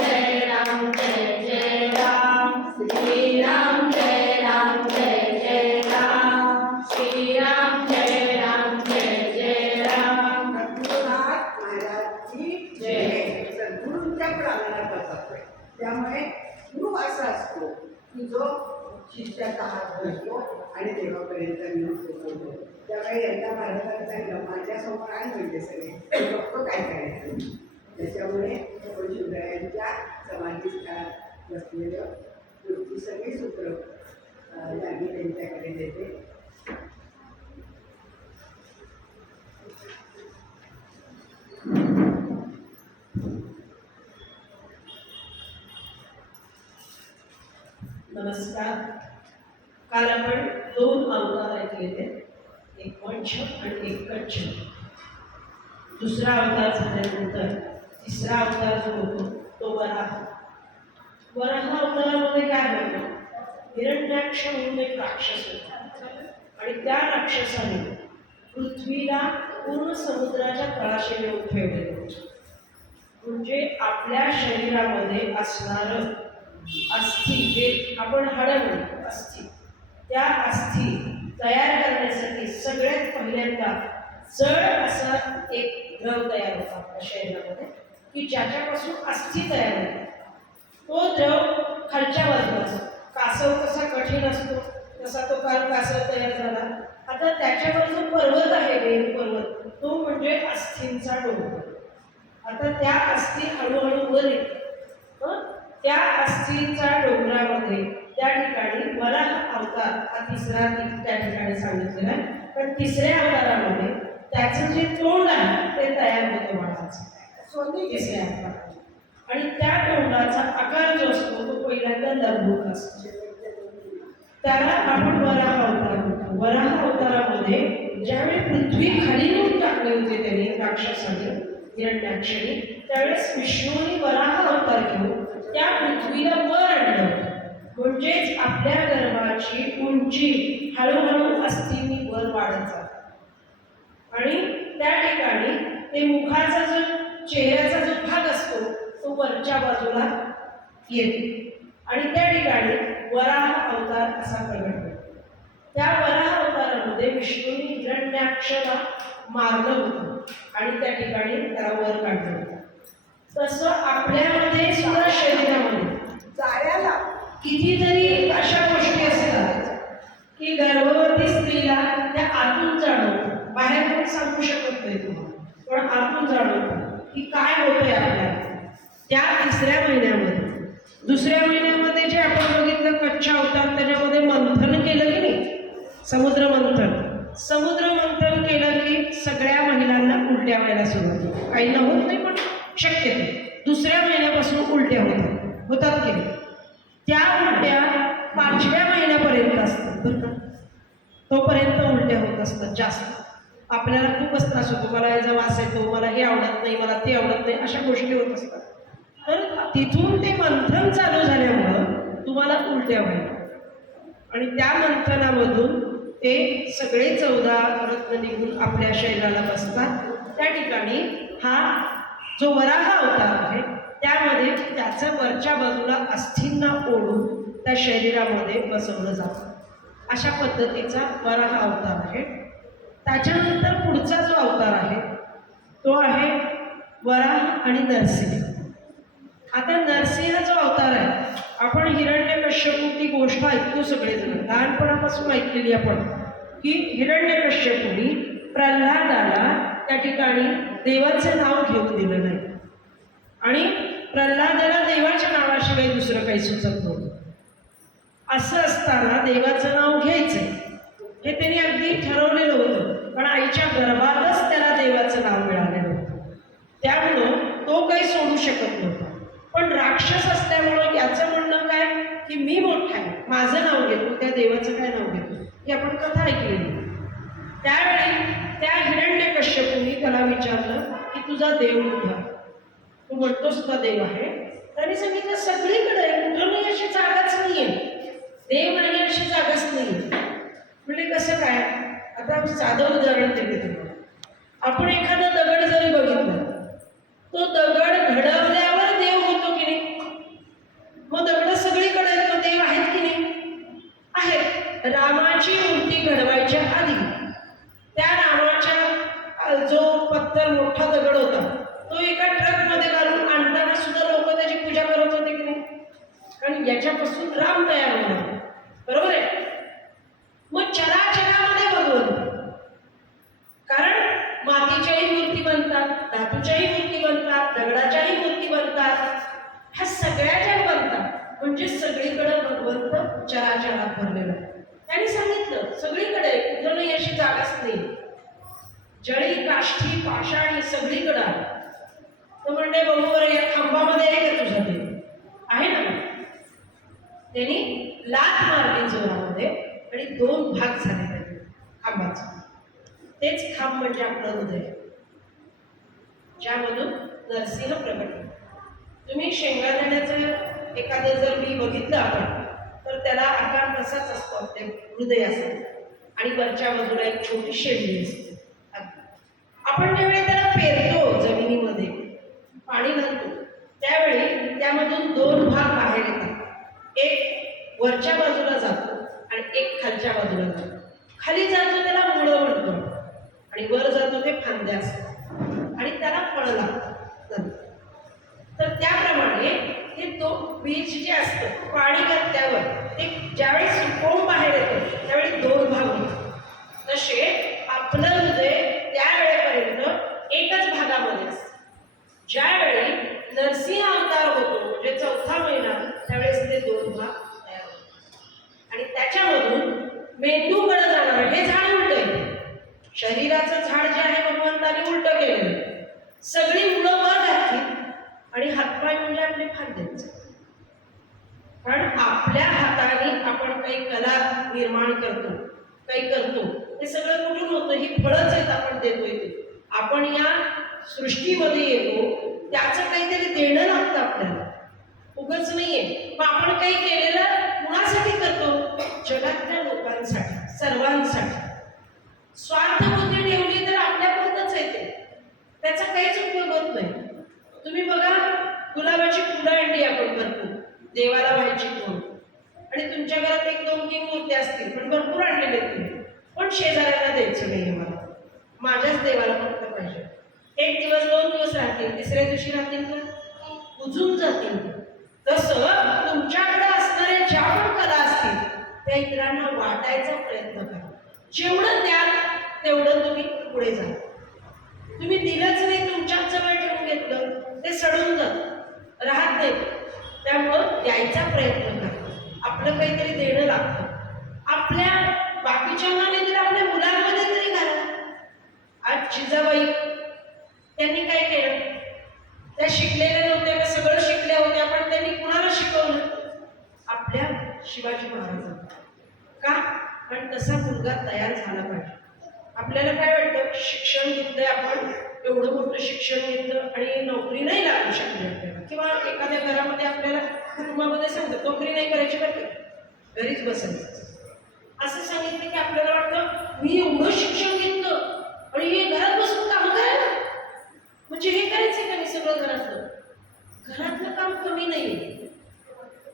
जय राम जय जय राम श्री राम जय राम जय जय राम श्री राम जय राम जय जय राम रघुनाथ महाराजची जय. सद्गुरूंच्या प्रांगणात जातोय. त्यामुळे गुरु असा असतो की जो शिष्याचा हात धरतो आणि देवापर्यंत नेऊन पोहोचवतो. त्यामुळे यांना महाराजांनी सांगितलं माझ्यासमोर आहे म्हणजे सगळे बघतो काय करायचं. त्याच्यामुळे आपण शिवरायांच्या समाधीस्थानात बसलेलं वृत्ती सगळी सूत्र जागी त्यांच्याकडे देते. नमस्कार. काल आपण 2 अवतार ऐकलेले, एक मंच आणि एक कच्छ. दुसरा अवतार झाल्यानंतर तिसरा अवतार जो होतो तो वराह. वराह अवतारामध्ये काय होतं? हिरण्याक्ष म्हणून एक राक्षस होता आणि त्या राक्षसाने पृथ्वीला पूर्ण समुद्राच्या तळाशी नेऊन ठेवलेलं होतं. म्हणजे आपल्या शरीरामध्ये असणारं अस्थि, जे आपण हाडं म्हणतो अस्थि, त्या अस्थि तयार करण्यासाठी सगळ्यात पहिल्यांदा जड असा एक द्रव तयार होता आपल्या शरीरामध्ये की ज्याच्यापासून अस्थि तयार होते. तो द्रव खालच्या बाजूला, कासव कसा कठीण असतो तसा तो काल कासव तयार झाला. आता त्याच्यावर जो पर्वत आहे वेरू पर्वत, तो म्हणजे अस्थींचा डोंगर. आता त्या अस्थी हळूहळू वर येतात. त्या अस्थींच्या डोंगरामध्ये त्या ठिकाणी वराह अवतार हा तिसरा त्या ठिकाणी सांगितलेला आहे. पण तिसऱ्या अवतारामध्ये त्याचं जे तोंड आहे ते तयार होतं माणसाचं तिसऱ्या अवतारामध्ये. आणि त्या तोंडाचा आकार जो असतो तो पहिल्यांदा लंबूक असतो. त्याला आपण वराह अवतार म्हणतो. वराह अवतारामध्ये ज्यावेळी पृथ्वी खाली नेऊन टाकली होती त्यांनी राक्षसाने हिरण्याक्षाने, त्यावेळेस विष्णूने वराह अवतार घेऊन त्या पृथ्वीला वर आणलं होतं. म्हणजेच आपल्या गर्भाची उंची हळूहळू अस्थींनी वर वाढत जाते आणि त्या ठिकाणी ते मुखाचा जो चेहऱ्याचा जो भाग असतो तो वरच्या बाजूला येतो आणि त्या ठिकाणी वराह अवतार असा प्रगट होतो. त्या वराह अवतारामध्ये विष्णूने हिरण्याक्षला मारलं होतं आणि त्या ठिकाणी त्याला वर काढलं होतं. तसं आपल्यामध्ये सुद्धा शरीरामध्ये जाळ्याला कितीतरी अशा गोष्टी असतात की गर्भवती स्त्रीला त्या आतून जाणवतं. बाहेर कोण सांगू शकत नाही तुम्हाला, पण आतून जाणवतं की काय होतंय आपल्याला. त्या तिसऱ्या महिन्यामध्ये, दुसऱ्या महिन्यामध्ये जे आपण बघितलं कच्छ अवतार, त्याच्यामध्ये मंथन केलं की नाही, समुद्र मंथन केलं की सगळ्या महिलांना उलट्या व्हायला सुरुवात होते. काहींना होत नाही पण शक्य नाही. दुसऱ्या महिन्यापासून उलट्या होतात की नाही. त्या उलट्या 5व्या महिन्यापर्यंत असतात. तोपर्यंत उलट्या होत असतात जास्त. आपल्याला खूपच त्रास होतो, मला याचा वास येतो, मला हे आवडत नाही, मला ते आवडत नाही, अशा गोष्टी होत असतात. तर तिथून ते मंथन चालू झाल्यामुळं तुम्हाला उलट्या व्हायला आणि त्या मंथनामधून ते सगळे 14 रत्न निघून आपल्या शरीराला बसतात. त्या ठिकाणी हा जो वराह अवतार आहे त्यामध्ये त्याचं वरच्या बाजूला अस्थींना ओढून त्या शरीरामध्ये बसवलं जातं. अशा पद्धतीचा वराह अवतार आहे. त्याच्यानंतर पुढचा जो अवतार आहे तो आहे वराह आणि नरसिंह. आता नरसिंह जो अवतार आहे, आपण हिरण्यकश्यपूची गोष्ट ऐकतो सगळेजण, लहानपणापासून ऐकलेली आपण, की हिरण्यकश्यपूने प्रल्हादाला त्या ठिकाणी देवाचं नाव घेऊन दिलं नाही आणि प्रल्हादाला देवाच्या नावाशिवाय दुसरं काही सुचत नव्हतं. असं असताना देवाचं नाव घ्यायचं हे त्यांनी अगदी ठरवलेलं होतं, पण आईच्या गर्भातच त्याला देवाचं नाव मिळालेलं होतं. त्यामुळं तो काही सोडू शकत नव्हता. पण राक्षस असल्यामुळं याचं म्हणणं काय की मी मोठा आहे, माझं नाव घेतो, त्या देवाचं काय नाव घेतो, ही आपण कथा ऐकलेली. त्यावेळी त्या हिरण्यकश्यपूने त्याला विचारलं की तुझा देव कुठला, तू म्हणतो सुद्धा देव आहे. त्याने सांगितलं सगळीकडे कुठं नाही, अशी जागाच नाहीये, देव नाही अशी जागाच नाही. म्हणजे कसं काय? आता साधं उदाहरण देते तुम्हाला. आपण एखादा दगड जरी बघितला, तो दगड घडवल्यावर देव होतो की नाही? त्याच्यापासून राम तयार होणार, बरोबर आहे? मग चराचरामध्ये भगवंत, कारण मातीच्याही मूर्ती बनतात, धातूच्याही मूर्ती बनतात, दगडाच्याही मूर्ती बनतात, ह्या सगळ्या ज्या बनतात म्हणजे सगळीकडे भगवंत चराचरात भरलेला आहे. त्यांनी सांगितलं सगळीकडे, कुठं नाही अशी जागाच नाही, जळी काष्ठी पाषाण हे सगळीकडे आहे. तो म्हणते बरोबर या खांबामध्ये आहे का तुझं ते आहे ना? त्यांनी लाथ मारली जोरामध्ये आणि 2 भाग झाले त्याचे खांबाचे. तेच खांब म्हणजे आपलं हृदय, ज्यामधून नरसिंह प्रकट होतो. तुम्ही शेंगादाण्याचं एखादं जर मी बघितलं आपण तर त्याला आकार तसाच असतो आपल्या हृदयाचा, आणि वरच्या बाजूला एक छोटी शेंडी असते. आपण ज्यावेळी त्याला पेरतो जमिनीमध्ये पाणी घालतो त्यावेळी त्यामधून 2 भाग बाहेर येतात, एक वरच्या बाजूला जातो आणि एक खालच्या बाजूला जातो. खाली जातो त्याला मुळं म्हणतो आणि वर जातो ते फांद्या असतात आणि त्याला फळं लागतात. तर त्याप्रमाणे हे 2 बीज जे असतं पाणी घातल्यावर ते ज्यावेळी सुकवून बाहेर येतं त्यावेळी 2 भाग होतात. तसे आपलं हृदय त्यावेळेपर्यंत एकच भागामध्ये असतं. ज्यावेळी नरसिंह अवतार होतो म्हणजे 4था महिना त्यावेळेस ते 2 भाग तयार होतात आणि त्याच्यामधून मेंदूकडे जाणार. हे झाड उलट आहे, शरीराचं झाड जे आहे भगवंताने उलट केलेलं. सगळी मुलं वर घातली आणि हातपाय म्हणजे आपले फांद्याचे, कारण आपल्या हाताने आपण काही कला निर्माण करतो, काही करतो, ते सगळं कुठून होतं? ही फळच आहेत आपण देतोय ते. आपण या सृष्टीमध्ये येतो त्याचं काहीतरी देणं लागतं आपल्याला, उगच नाहीये. मग आपण काही केलेलं कुणासाठी करतो? जगातल्या लोकांसाठी, सर्वांसाठी. स्वार्थ बुद्धी ठेवली तर आपल्यापुरतंच येते, त्याचा काहीच उपयोग होत नाही. तुम्ही बघा, गुलाबाची फुलं आणली आपण भरपूर देवाला व्हायची म्हणून, आणि तुमच्या घरात 1-2-3 मूर्त्या असतील पण भरपूर आणलेले तुम्ही, पण शेजाऱ्याला द्यायचं नाही. मला माझ्याच देवाला फक्त पाहिजे. 1 दिवस 2 दिवस राहतील, तिसऱ्या दिवशी राहतील तर कुजून जातील. तसं तुमच्याकडे असणाऱ्या ज्या पण कला असतील त्या इतरांना वाटायचा प्रयत्न करा. जेवढं द्याल तेवढं तुम्ही पुढे जा. तुम्ही दिलंच नाही, तुमच्याच जवळ ठेवून घेतलं, ते सडून जात राहत नाही. त्यामुळं द्यायचा प्रयत्न करा. आपलं काहीतरी देणं लागतं. आपल्या बाकीच्यांना नाही दिलं, आपल्या मुलांमध्ये तरी घाला. आज जिजाबाई त्यांनी काय केलं? त्या शिकलेल्या नव्हत्या का? सगळं शिकल्या होत्या, पण त्यांनी कुणाला शिकवलं? आपल्या शिवाजी महाराजांना. का? कारण तसा मुलगा तयार झाला पाहिजे. आपल्याला काय वाटतं? शिक्षण घेतलंय आपण, एवढं मोठं शिक्षण घेतलं आणि नोकरी नाही लागू शकली आपल्याला, किंवा एखाद्या घरामध्ये आपल्याला कुटुंबामध्ये सांगतात नोकरी नाही करायची बरं, घरीच बसायचं असं सांगितलं की आपल्याला वाटतं मी एवढं शिक्षण घेतलं आणि हे घरात बसून काम करायला, म्हणजे हे करायचंय का मी सगळं घरातलं? घरातलं काम कमी नाहीये,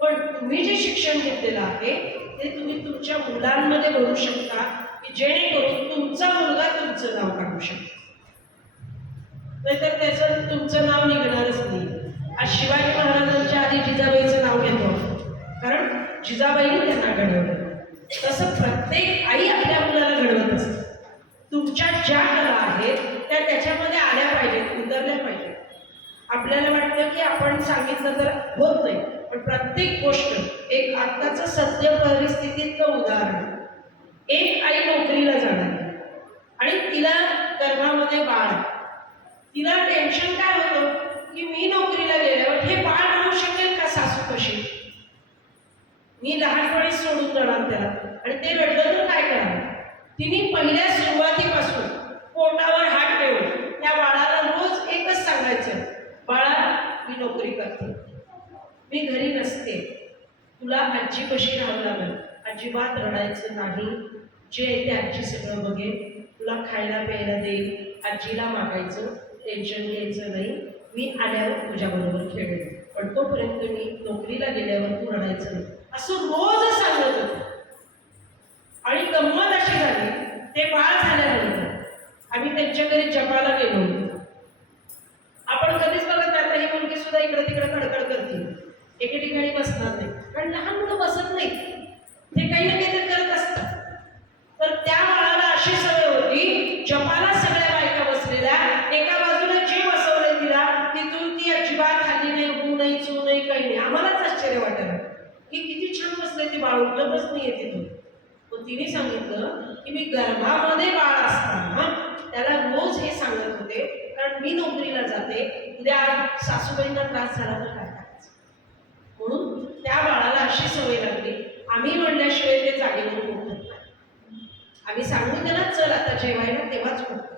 पण तुम्ही जे शिक्षण घेतलेलं आहे ते तुम्ही तुमच्या मुलांमध्ये भरू शकता की जेणेकरून तुमचा मुलगा तुमचं नाव काढू शकतो. नाहीतर त्याचं तुमचं नाव निघणारच नाही. आज शिवाजी महाराजांच्या आधी जिजाबाईचं नाव घेतो कारण जिजाबाईने त्यांना घडवलं. तसं प्रत्येक आई आपल्या मुलाला घडवत असते. तुमच्या ज्या कला आहेत त्या त्याच्यामध्ये आल्या पाहिजेत, उतरल्या पाहिजेत. आपल्याला वाटतं की आपण सांगितलं तर होत नाही, पण प्रत्येक गोष्ट एक आत्ताचं सत्य परिस्थितीतलं उदाहरण. एक आई नोकरीला जाणार आणि तिला गर्भामध्ये बाळ, तिला टेन्शन काय होतं की मी नोकरीला गेल्यावर हे बाळ राहू शकेल का सासू कशी? मी लहानपणीच सोडून जाणार त्याला, आणि ते रडलं तर काय करणार? तिने पहिल्या सुरुवातीपासून पोटावर हात ठेवून त्या बाळाला रोज एकच सांगायचं, बाळा मी नोकरी करते, मी घरी नसते, तुला आजी कशी राहावं लागेल, अजिबात रडायचं नाही, जे ते आजी सगळं बघेल, तुला खायला प्यायला देईल, आजीला मागायचं, टेन्शन घ्यायचं नाही, मी आल्यावर तुझ्याबरोबर खेळेल, पण तोपर्यंत मी नोकरीला गेल्यावर तू रडायचं नाही, असं रोज सांगत होतं. आणि गंमत अशी झाली, ते बाळ झाल्यानंतर आम्ही त्यांच्या घरी जपाला गेलो होतो. आपण कधीच बघत नाही, आता ही मुलगी सुद्धा इकडे तिकडे खडखड करते, एके ठिकाणी बसणार नाही, कारण की किती छान बसले ते बाळ, उठतच नाहीये तिथून. मग तिने सांगितलं की मी गर्भामध्ये बाळ असताना त्याला रोज हे सांगत होते, कारण मी नोकरीला जाते, उद्या सासूबाईंना त्रास झाला तर काय करायचं. म्हणून त्या बाळाला अशी सवय लागली, आम्ही म्हणल्याशिवाय ते जागेवरून उठत नाही. आम्ही सांगू त्याला चल आता जेवायला, तेव्हाच उठतो.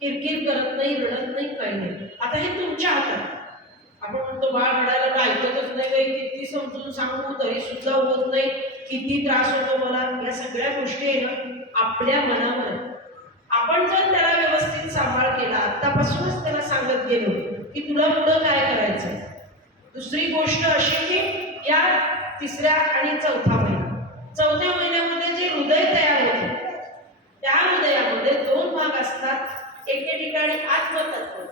किरकिर करत नाही, रडत नाही, काही नाही. आता हे तुमच्या हातात. आपण म्हणतो बाळ रडायला ऐकतच नाही, काही किती समजून सांगू तरी सुद्धा होत नाही, किती त्रास होतो मला. या सगळ्या गोष्टी आहे ना आपल्या मनावर. आपण जर त्याला व्यवस्थित सांभाळ केला, आतापासूनच त्याला सांगत गेलो की तुला पुढं काय करायचं. दुसरी गोष्ट अशी की या 3ऱ्या आणि 4था महिना, 4थ्या महिन्यामध्ये जे हृदय तयार होते, त्या हृदयामध्ये 2 भाग असतात. एके ठिकाणी आत्मतत्व,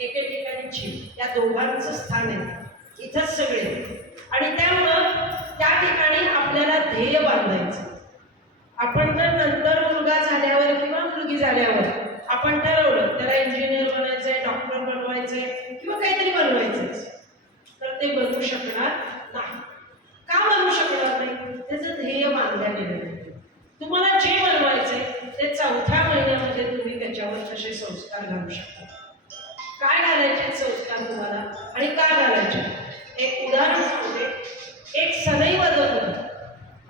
एके ठिकाणी जीव. या दोघांचं स्थान आहे इथंच सगळे. आणि त्यामुळं त्या ठिकाणी आपल्याला ध्येय बांधायचं. आपण जर नंतर मुलगा झाल्यावर किंवा मुलगी झाल्यावर आपण ठरवलं त्याला इंजिनियर बनायचंय, डॉक्टर बनवायचंय किंवा काहीतरी बनवायचंय, तर ते बनवू शकणार नाही. का बनवू शकणार नाही? त्याचं ध्येय बांधल्या गेलं नाही. तुम्हाला जे बनवायचंय ते 4थ्या महिन्यामध्ये तुम्ही त्याच्यावर तसे संस्कार घालू शकता. काय घालायचे संस्कार तुम्हाला आणि का घालायचे? एक उदाहरण सांगते. एक सनई वादक होता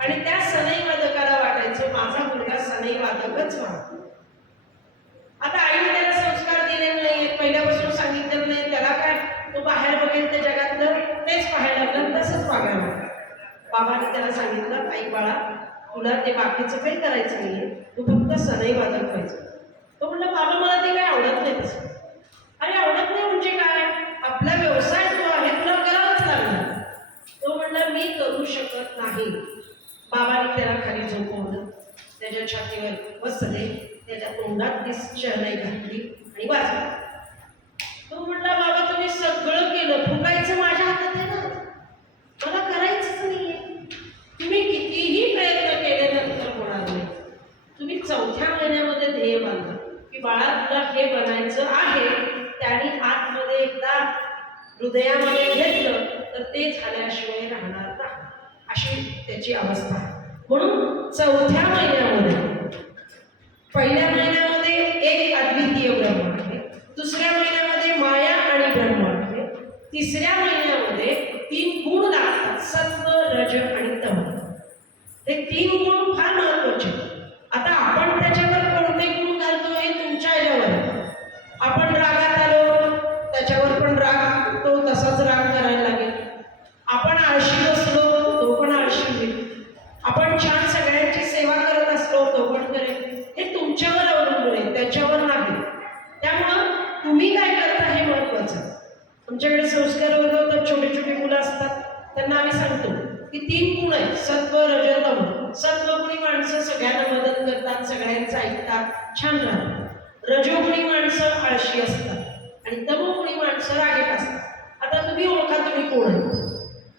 आणि त्या सनई वादकाला वाटायचं माझा मुलगा सनई वादकच व्हावा. आता आईने त्याला संस्कार दिले नाही, पहिल्यापासून सांगितलं नाही, त्याला काय तो बाहेर बघेल ते जगातलं तेच पाहायला लागलं, तसंच वागायला लागलं. बाबाने त्याला सांगितलं आई बाळा तुला ते बाकीचं काही करायचं नाहीये, तू फक्त सनई वादक व्हायचं. तो म्हणला बाबा मला ते काही आवडत नाही तसं. अरे आवडत नाही म्हणजे काय? आपला व्यवसाय जो आहे तुला करावाच लागणार. तो म्हणला मी करू शकत नाही. बाबाने त्याला खाली झोपवलं, त्याच्या छातीवर बसले, त्याच्या तोंडात ती शहनाई घातली आणि वाजली. तो म्हणला बाबा तुम्ही सगळं केलं, फुकायचं माझ्या हातात आहे ना, मला करायचंच नाहीये. तुम्ही कितीही प्रयत्न केले नंतर होणार नाही. तुम्ही 4थ्या महिन्यामध्ये ध्येय बांधा की बाळा तुला हे बनायचं आहे. त्याने आतमध्ये एकदा हृदयामध्ये घेतलं तर ते झाल्याशिवाय राहणार नाही, अशी त्याची अवस्था आहे. म्हणून 4थ्या महिन्यामध्ये, पहिल्या महिन्यामध्ये एक अद्वितीय ब्रह्म आहे, 2ऱ्या महिन्यामध्ये माया आणि ब्रह्म आहे, 3ऱ्या महिन्यामध्ये 3 गुण लागतात, सत्व रज आणि तम. हे 3 गुण फार महत्वाचे. आता आपण त्याच्यावर कोणते गुण घालतो हे तुमच्या ह्याच्यावर आहे. आपण रागात आलो त्याच्यावर पण राग, तो तसाच राग करायला लागेल. आपण आळशी बसलो तो पण आळशी होईल. आपण छान सगळ्यांची सेवा करत असलो तो पण करेल. हे तुमच्यावर अवलंबून आहे, त्याच्यावर नाही. त्यामुळं तुम्ही काय करता हे महत्वाचं. आमच्याकडे संस्कार वर्ग होतात, छोटे छोटे मुलं असतात, त्यांना आम्ही सांगतो की 3 गुण आहेत, सत्व रज तम. सत्वगुणी माणसं सगळ्यांना मदत करतात, सगळ्यांचं ऐकतात, छान राहतात. रजोगुणी माणसं आळशी असतात आणि तमोगुणी माणसं रागीट असतात. आता तुम्ही ओळखा तुम्ही कोण आहे.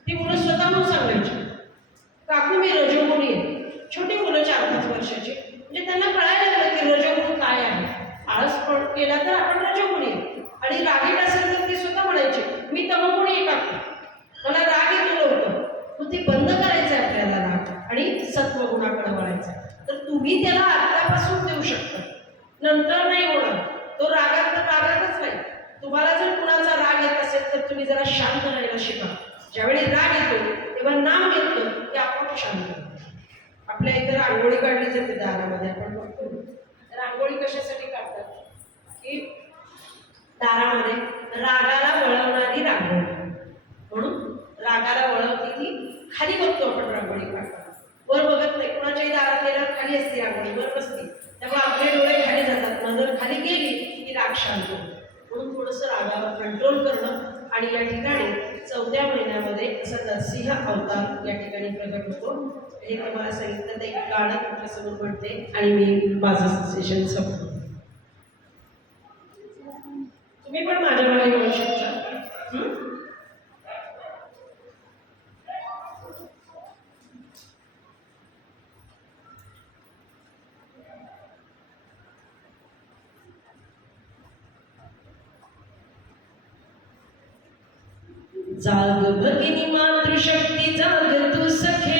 ती मुलं स्वतःहून सांगायची काकू मी रजोगुणी आहे. छोटी मुलं 4-5 वर्षाची, म्हणजे त्यांना कळायला लागलं की रजोगुण काय आहे. आळस पण केला तर आपण रजोगुणी आहे आणि रागीट असेल तर ते स्वतः म्हणायचे मी तमोगुणी आहे काकू, मला राग येतो लवकर. मग ते बंद करायचं आहे आपल्याला राग आणि सत्वगुणाकडे वळायचं. तर तुम्ही त्याला आत्तापासून देऊ शकता, नंतर नाही होणार. तो रागात तर रागातच नाही. तुम्हाला जर कुणाचा राग येत असेल तर तुम्ही जरा शांत राहायला शिका. ज्यावेळी राग येतो तेव्हा नाम घेतलं की आपण शांत होतो. आपल्या इथे रांगोळी काढली जाते दारामध्ये, आपण बघतो. रांगोळी कशासाठी काढतात की दारामध्ये रागाला वळवणारी रांगोळी, म्हणून रागाला वळवती ती खाली बघतो आपण रांगोळी काढताना, वर बघत नाही. कुणाच्याही दारात गेल्यावर खाली असते रांगोळी, वर नसते. त्यामुळे आपले डोळे खाली जातात, नजर खाली गेली की राग शांत होतो. म्हणून थोडंसं रागावर कंट्रोल करणं. आणि या ठिकाणी 4थ्या महिन्यामध्ये असा नरसिंह अवतार या ठिकाणी प्रगट होतो. हे तुम्हाला सांगितलं. ते एक गाणं तुमच्यासमोर म्हणते आणि मी माझं सेशन संपतो. तुम्ही पण माझ्या मागे म्हणू शकता. जाग भगिनी मातृशक्ती जाग तू सखे.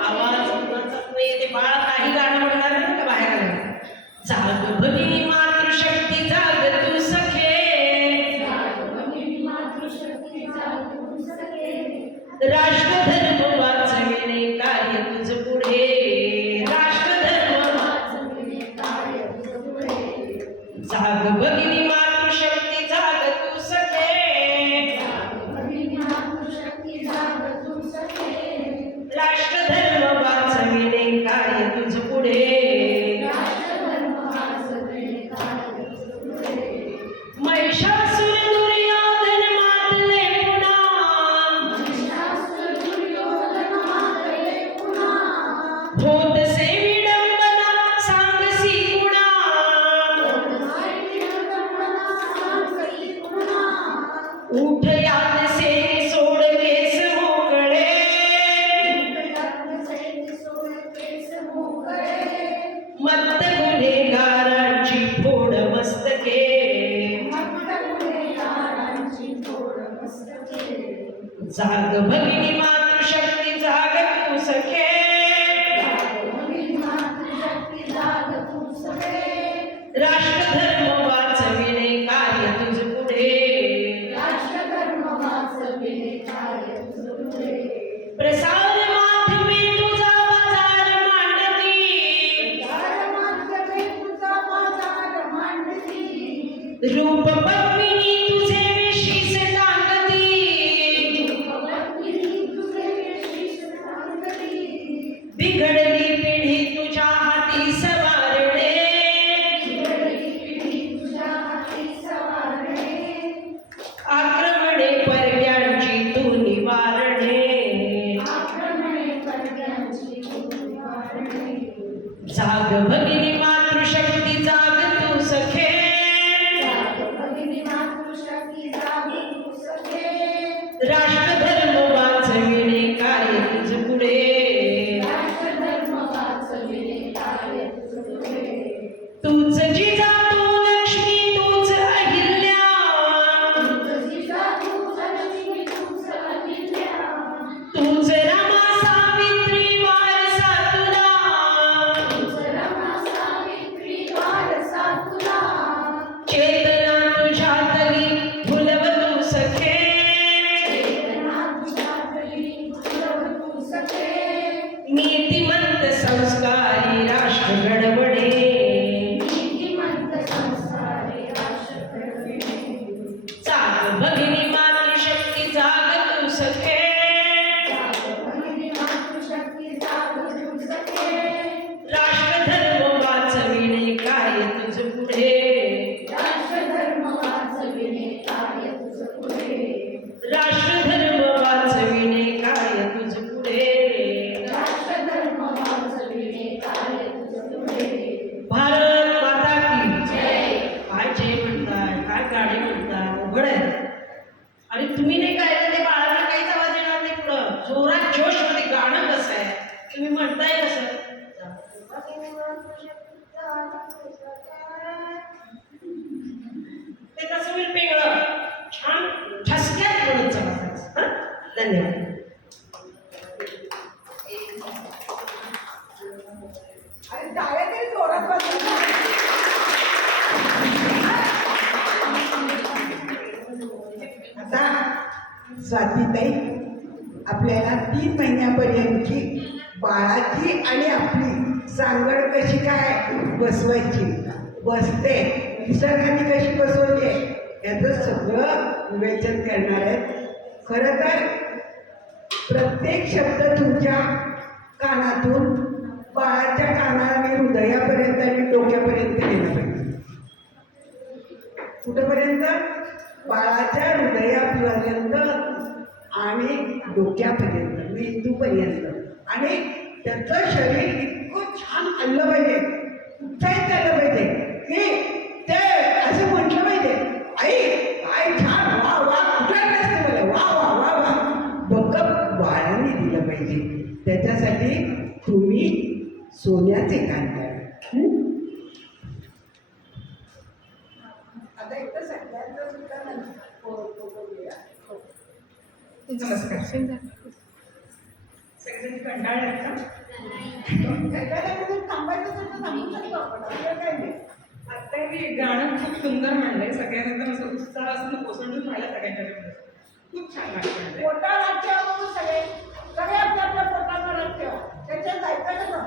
आवाज कोणाचाच नाही, ते बाळा काही गाणं म्हणणार नाही का बाहेर आलं. जाग भगिनी मातृशक्ती जाग तू सखे. राष्ट्रधर्म वाचविणे कार्य तुझ पुढे. राष्ट्रधर्म जाग भगिनी मातृशक्ती जाग तू सखे. राष्ट्रधर्म वाचविणे कार्य तुझ पुढे. महिषासुर दुर्योधन मातले पुन्हा. होतसे विडंबना सांगसी कुणा. उठ यातसे सोड केस मोकळे. मत्त गुन्हेगारांची फोड मस्तके. जाग भगिनी मातृशक्ती जाग तू सखे. राष्ट्रधर्म वाचविणे कार्य तुझ पुढे. प्रसार माध्यमे तुझा बाजार मांडती. रूप पद्मिनी तुझे वेशीस टांगती. बिघडली पिढी तुझ्या हाती सवारणे. आक्रमणे परग्यांची तू निवारणे. जाग भगिनी मातृशक्ती जाग तू सखे. राष्ट्रधर्म वाचविणे कार्य तुझ पुढे. तूच जिजा तू लक्ष्मी तूच अहिल्या. तूच रमा सावित्री वारसा तुला. चेतना तुझ्यातली फुलव तू सखे. नीतिमंत संस्कारी राष्ट्र घडवणे. जाग भगिनी मातृशक्ती जाग तू सखे. राष्ट्रधर्म वाचविणे कार्य तुझ पुढे. राष्ट्रधर्म वाचविणे कार्य तुझ पुढे. भारत माता की काय जय म्हणताय, काय गाडी म्हणताय, उघड आहे. आणि तुम्ही नाही गायलं ते बाळाला काहीच आवाज येणार नाही. पुढं जोरात जोश मध्ये गाणं कसं आहे तुम्ही म्हणताय कसं. ते तसं होईल वेगळं छान ठसक्यात म्हणत चला. धन्यवाद. आणि टाळ्या तरी जोरात वाजवा. आता स्वातीताई आपल्याला 3 महिन्यापर्यंतची बाळाची आणि आपली सांगड कशी काय बसवायची, बसते, निसर्गाने कशी बसवली याचं सगळं विवेचन करणार आहेत. खरं तर प्रत्येक शब्द तुमच्या कानातून बाळाच्या कानाला आणि हृदयापर्यंत आणि डोक्यापर्यंत गेला पाहिजे. कुठपर्यंत? बाळाच्या हृदयापर्यंत आणि डोक्यापर्यंत, मेंदूपर्यंत. आणि त्याचं शरीर इतकं छान हल्लं पाहिजे, उत्साहित झालं पाहिजे की ते असं म्हटलं पाहिजे, आई काय छान, वा वा, कुठं नसते मला, वा वा वा वा, बघ बाळाने दिलं पाहिजे. त्याच्यासाठी तुम्ही सोन्याचे कान करा. आता एक तर त्यांचं सुद्धा फोटो घेऊया. नमस्कार. सगळेजण कंटाळले का? त्याच्यामध्ये थांबायचं तर थांबू शकतो आपण, आपलं काय नाही. आता हे गाणं खूप सुंदर म्हणलंय, सगळ्यांना एकदम असं उत्साह असं ओसंडून राहिला सगळ्यांच्याकडे. खूप छान वाटतं. पोटा राखल्यावर सगळे सगळे आपल्या आपल्या पोटाला राखल्या त्याच्यात जायचं ना.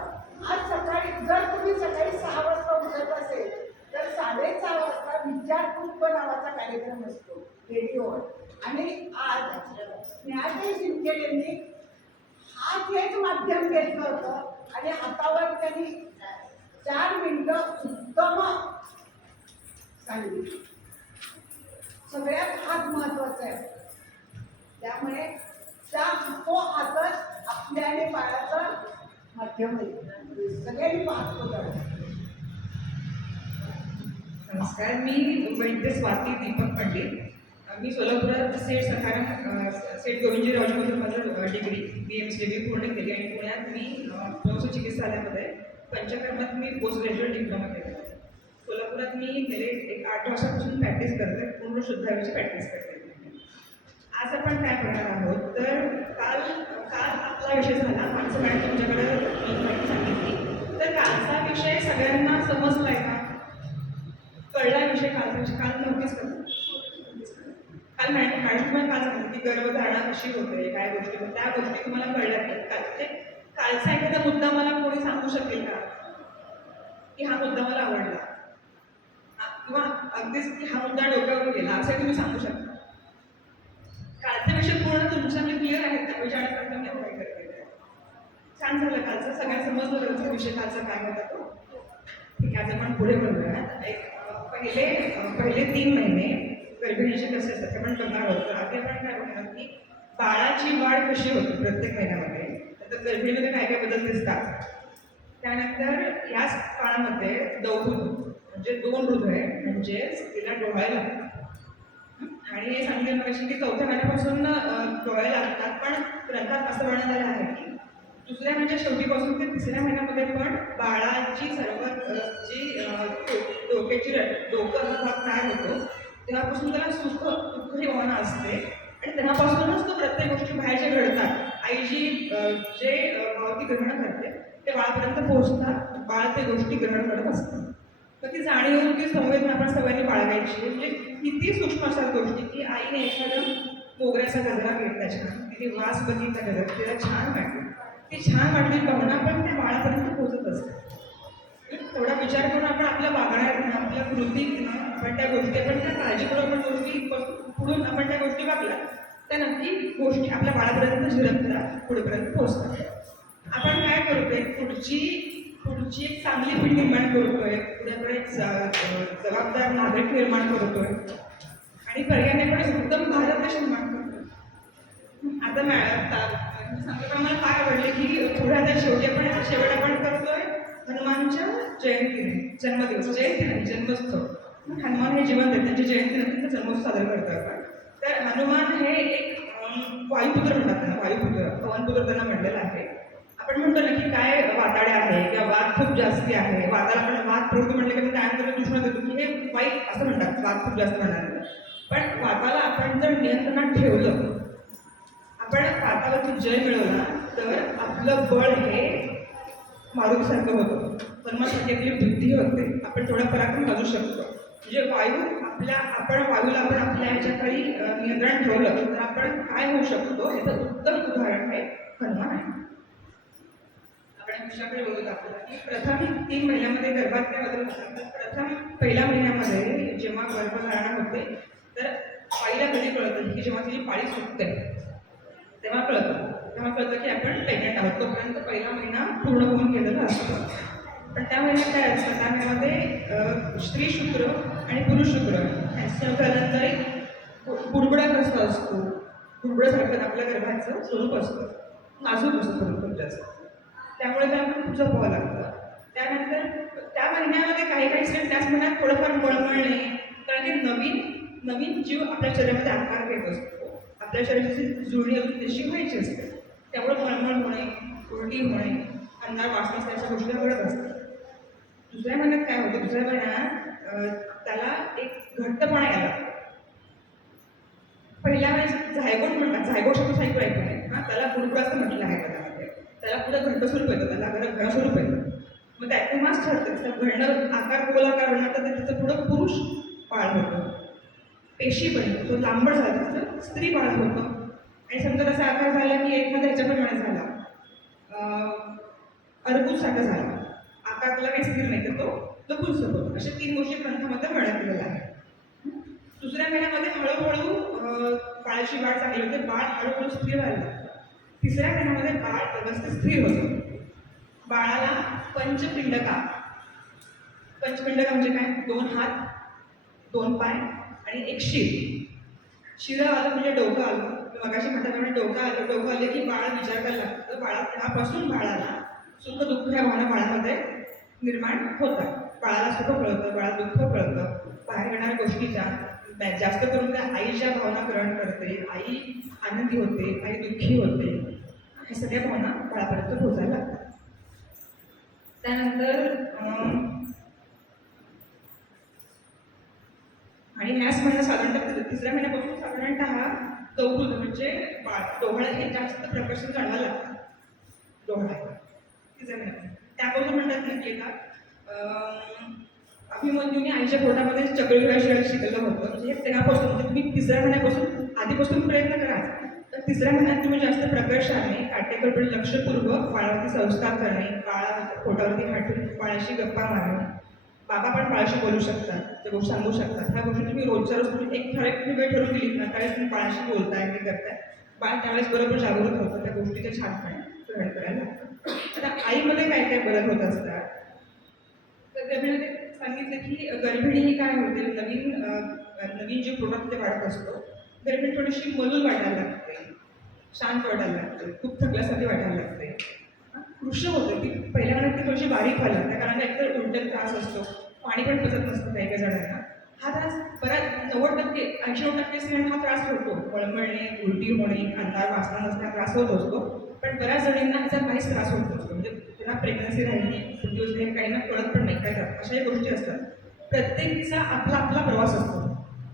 आज सकाळी जर तुम्ही सकाळी 6 वाजता उठत असेल तर 6:30 वाजता विचारपूर्वक नावाचा कार्यक्रम असतो रेडिओवर. आणि आज स्नेहाताई शिंदे यांनी हाच एक माध्यम घेतलं होतं आणि हातावर त्यांनी 4 मिनिटं उत्तम सांगितली. सगळ्यात हात महत्वाचा आहे. त्यामुळे तो हातच आपल्या आणि बाळाचं माध्यम आहे. सगळ्यांनी पाहतो जाणं. नमस्कार, मी वैद्य स्वाती दीपक पंडित. मी सोलापुरात सेठ सखाराम सेठ गोविंदरावजीमधून माझं डिग्री BMS डिग्री पूर्ण केली आणि पुण्यात मी प्रसूती चिकित्सालयामध्ये पंचकर्मात मी पोस्ट ग्रॅज्युएट डिप्लोमा केला. सोलापुरात मी गेले एक 8 वर्षापासून प्रॅक्टिस करते, पूर्ण शुद्धायूची प्रॅक्टिस करते. आज आपण काय करणार आहोत तर काल आपला विषय झाला माणसं मॅडम तुमच्याकडे माहिती सांगितली. तर कालचा विषय सगळ्यांना समजलाय का? कळला विषय कालचा विषय? काल नव्हतीच का? काल मॅडम तुम्हाला काल सांगितलं की गर्भधारणा कशी होते, काय गोष्टी होते, त्या गोष्टी तुम्हाला कळल्या की कालचा एखादा मुद्दा मला कोणी सांगू शकेल का की हा मुद्दा मला आवडला किंवा अगदीच की हा मुद्दा डोक्यावर गेला असं तुम्ही सांगू शकता? कालचा विषय पूर्ण तुमच्यामध्ये क्लिअर आहेत त्या विचारांपर्यंत मी अप्लाय करते. छान झालं कालचं, सगळ्यांना समजलं तुमचा विषय कालचा काय होता तो. ठीक आहे, आज आपण पुढे बोलूया. पहिले 3 महिने गर्भिणीचे कसे असतात ते आपण बघणार आहोत. आधी आपण काय बघणार की बाळाची वाढ कशी होती प्रत्येक महिन्यामध्ये, तर गर्भिणीमध्ये काय काय बदल दिसतात. त्यानंतर याच काळामध्ये दौडून म्हणजे 2 हृदय म्हणजेच तिला डोळायला आणि हे सांगितलं मगाशी की 4थ्या महिन्यापासून डोळे लागतात. पण ग्रंथात असं म्हणण्यात आलं आहे की 2ऱ्या म्हणजे शेवटीपासून ते 3ऱ्या महिन्यामध्ये पण बाळाची सर्व जी डोक्याची डोकं हा भाग काय होतो तेव्हापासून त्याला सुख दुःख ही भावना असते आणि तेव्हापासूनच तो प्रत्येक गोष्टी बाहेर ज्या घडतात आई जी जे भावती ग्रहण करते ते बाळापर्यंत पोहोचतात. बाळ ते गोष्टी ग्रहण करत असतं. तर ती जाणीव ती संवेदना आपण सगळ्यांनी बाळगायची. म्हणजे किती सूक्ष्म असतात गोष्टी की आईने एखादं मोगऱ्याचा गजरा घेतला छान, तिने वास बघितला गजरा, तिला छान वाटली, ती छान वाटली भावना पण त्या बाळापर्यंत पोहोचत असते. थोडा विचार करून आपण आपल्या वागण्यात आपल्या कृतीत आपण त्या गोष्टी आपण त्या काळजीपूर्वक आपण गोष्टी पुढून आपण त्या गोष्टी वागल्या त्या नक्की गोष्टी आपल्या बाळापर्यंत झिरपतात, पुढेपर्यंत पोहोचतात. आपण काय करतोय पुढची एक चांगली पिढी निर्माण करतोय, पुढे एक जबाबदार नागरिक निर्माण करतोय आणि पर्यायाने पण उत्तम भारत देश निर्माण करतोय. आता सांगितल्याप्रमाणे काय आवडले की पुढे आता शेवट आपण करतोय हनुमानच्या जयंतीने, जन्मदिवस जयंती नाही जन्मोत्सव. हनुमान हे जीवन देत त्यांची जयंती नंतर त्यांचा जन्मोत्सव साजरा करतो आपण. तर हनुमान हे एक वायुपुत्र म्हणतात त्यांना, वायुपुत्र पवनपुत्र त्यांना म्हटलेलं आहे. आपण म्हणतो ना की काय वाताड्या आहे किंवा वाद खूप जास्ती आहे, वादाला आपण वाद प्रवृत्ती म्हटलं की त्यानंतर दुष्ण देतो की हे वाईट असं म्हणतात, वाद खूप जास्त म्हणणार. पण वादाला आपण जर नियंत्रणात ठेवलं, आपण वादावरती जय मिळवला तर आपलं बळ हे मारुतीसारखं होतं. जन्मासाठी आपली बुद्धी होते, आपण थोडा पराक्रम वाजू शकतो. म्हणजे आपण वायूला आपण आपल्या ह्याच्याखाली नियंत्रण ठेवलं तर आपण काय होऊ शकतो याचं उत्तम उदाहरण हे हनुमान आहे. आपण विषयाकडे बोलत आपल्याला की प्रथम 3 महिन्यामध्ये गर्भात काय बदल होतात. प्रथम पहिल्या महिन्यामध्ये जेव्हा गर्भधारणा होते तर आईला कधी कळतं की जेव्हा तिची पाळी सुटते तेव्हा कळतं की आपण प्रेग्नंट आहोत. तोपर्यंत पहिला महिना पूर्ण होऊन गेलेला असतो. पण त्या महिन्यात काय असतं, त्या महिन्यामध्ये स्त्री शुक्र आणि पुरुष शुक्र यांच्यानंतर एक बुडबुडाग्रस्त असतो. बुडबुडासारखं आपल्या गर्भाचं स्वरूप असतं, नाजूक असतं स्वरूप खूप जास्त. त्यामुळे त्याला खूप जपावं लागतं. त्यानंतर त्या महिन्यामध्ये काही स्त्री त्याच महिन्यात थोडंफार मळमळणे, कारण की नवीन जीव आपल्या शरीरामध्ये आकार घेत असतो. आपल्या शरीराची जुळणी अजून तशी व्हायची असते. त्यामुळे मळमळ होणे, उलटी होणे, अंधार वाचण्यास त्याच्या गोष्टी घडत असतात. 2ऱ्या महिन्यात काय होतं, 2ऱ्या महिन्यात त्याला एक घट्टपणा यायला लागतो. पहिल्या वेळेस झायगोट म्हणतात, झायगोट शब्द ऐकू आहे हां, त्याला गुरुकुळ असं म्हटलं आहे त्यामध्ये. त्याला पुढे घंटस्वरूप येतं, त्याला घनस्वरूप येतं. मग त्या तेव्हाच ठरतं त्याचं घडणं आकार गोलाकार बनणं, तर त्याचं पुढं पुरुष बाळ होतं. पेशी बनतो, तो लांबट झाला त्याचं स्त्री बाळ होतं. आणि समजा त्याचा आकार झाला की एखाद्या ह्याच्याप्रमाणे झाला, अर्बुदसारखा झाला, आकार त्याला काही स्थिर नाही, तर तो लघुसर होतो. अशा 3 गोष्टी ग्रंथामध्ये वर्णन केलेल्या आहेत. दुसऱ्या महिन्यामध्ये हळूहळू बाळाची वाढ चांगली होते, बाळ हळूहळू स्थिर व्हायला लागतं. तिसऱ्या महिन्यामध्ये बाळ व्यवस्थित स्थिर होतं. बाळाला पंचपिंडका, पंचपिंडका म्हणजे काय? 2 हात, 2 पाय आणि 1 शिर. शिरं आलं म्हणजे डोकं आलं. मगाशी म्हटल्याप्रमाणे डोकं आलं की बाळ विचार करायला लागतं. बाळापासून बाळाला सुख दुःख ह्या भावना बाळामध्ये निर्माण होतात. बाळाला सुख कळतं, बाळाला दुःख कळतं, बाहेर येणाऱ्या गोष्टीच्या जास्त करून त्या आईच्या भावना ग्रहण करते, आई आनंदी होते, आई दुःखी होते, ह्या सगळ्या भावना बाळापर्यंत पोहोचायला लागतात. त्यानंतर आणि ह्याच महिन्यात साधारणतः तिसऱ्या महिन्यापासून साधारणतः चौथं म्हणजे डोहाळा हे जास्त प्रकर्षण जाणवायला लागतात. डोहाळा तिसऱ्या महिन्यात त्यापासून म्हणतात ना की अभिमन्यूने आईच्या पोटामध्ये चक्रव्यूह शिकलं होतं. म्हणजे तेव्हापासून म्हणजे तुम्ही तिसऱ्या महिन्यापासून आधीपासून प्रयत्न करा, तर तिसऱ्या महिन्यात तुम्ही जास्त प्रकर्षाने काटेकोरपणे लक्षपूर्वक बाळावरती संस्कार करणे, बाळा पोटावरती हात ठेवून बाळाशी गप्पा मारणे, बाबा पण बाळाशी बोलू शकतात, त्या गोष्टी सांगू शकतात. ह्या गोष्टी तुम्ही रोजच्या रोज तुम्ही एक ठराविक वेळ ठरवून दिलीत ना, त्यावेळेस तुम्ही बाळाशी बोलताय ते करताय, बाळ त्यावेळेस बरोबर जागृत होतं, त्या गोष्टीचे छानपणे ग्रहण करायला लागतं. आता आईमध्ये काय काय बदल होत असतात, तर गर्भिणीमध्ये सांगितलं की गर्भिणी ही काय होते, नवीन जे पोटात वाढत असतो, गर्भिणी थोडीशी मलूल वाटायला लागते, शांत वाटायला लागते, खूप थकल्यासारखी वाटायला लागते, कृश होते ती पहिल्या महिन्यात ती थोडीशी बारीक व्हायला लागते, कारण एकतर उलट्याचा त्रास असतो, पाणी पण पचत नसतं काही काही जणांना. हा त्रास बऱ्याच 90% 80-90% स्त्रियांना हा त्रास होतो, मळमळणे, उलटी होणे, अंधार वासना नसण्याचा त्रास होत असतो. पण बऱ्याच जणांना ह्याचा काहीच त्रास होत नसतो, म्हणजे त्यांना प्रेग्नन्सी राहिली, दिवस काही काहींना कळत पण नाही काय करतात, अशाही गोष्टी असतात. प्रत्येकीचा आपला आपला प्रवास असतो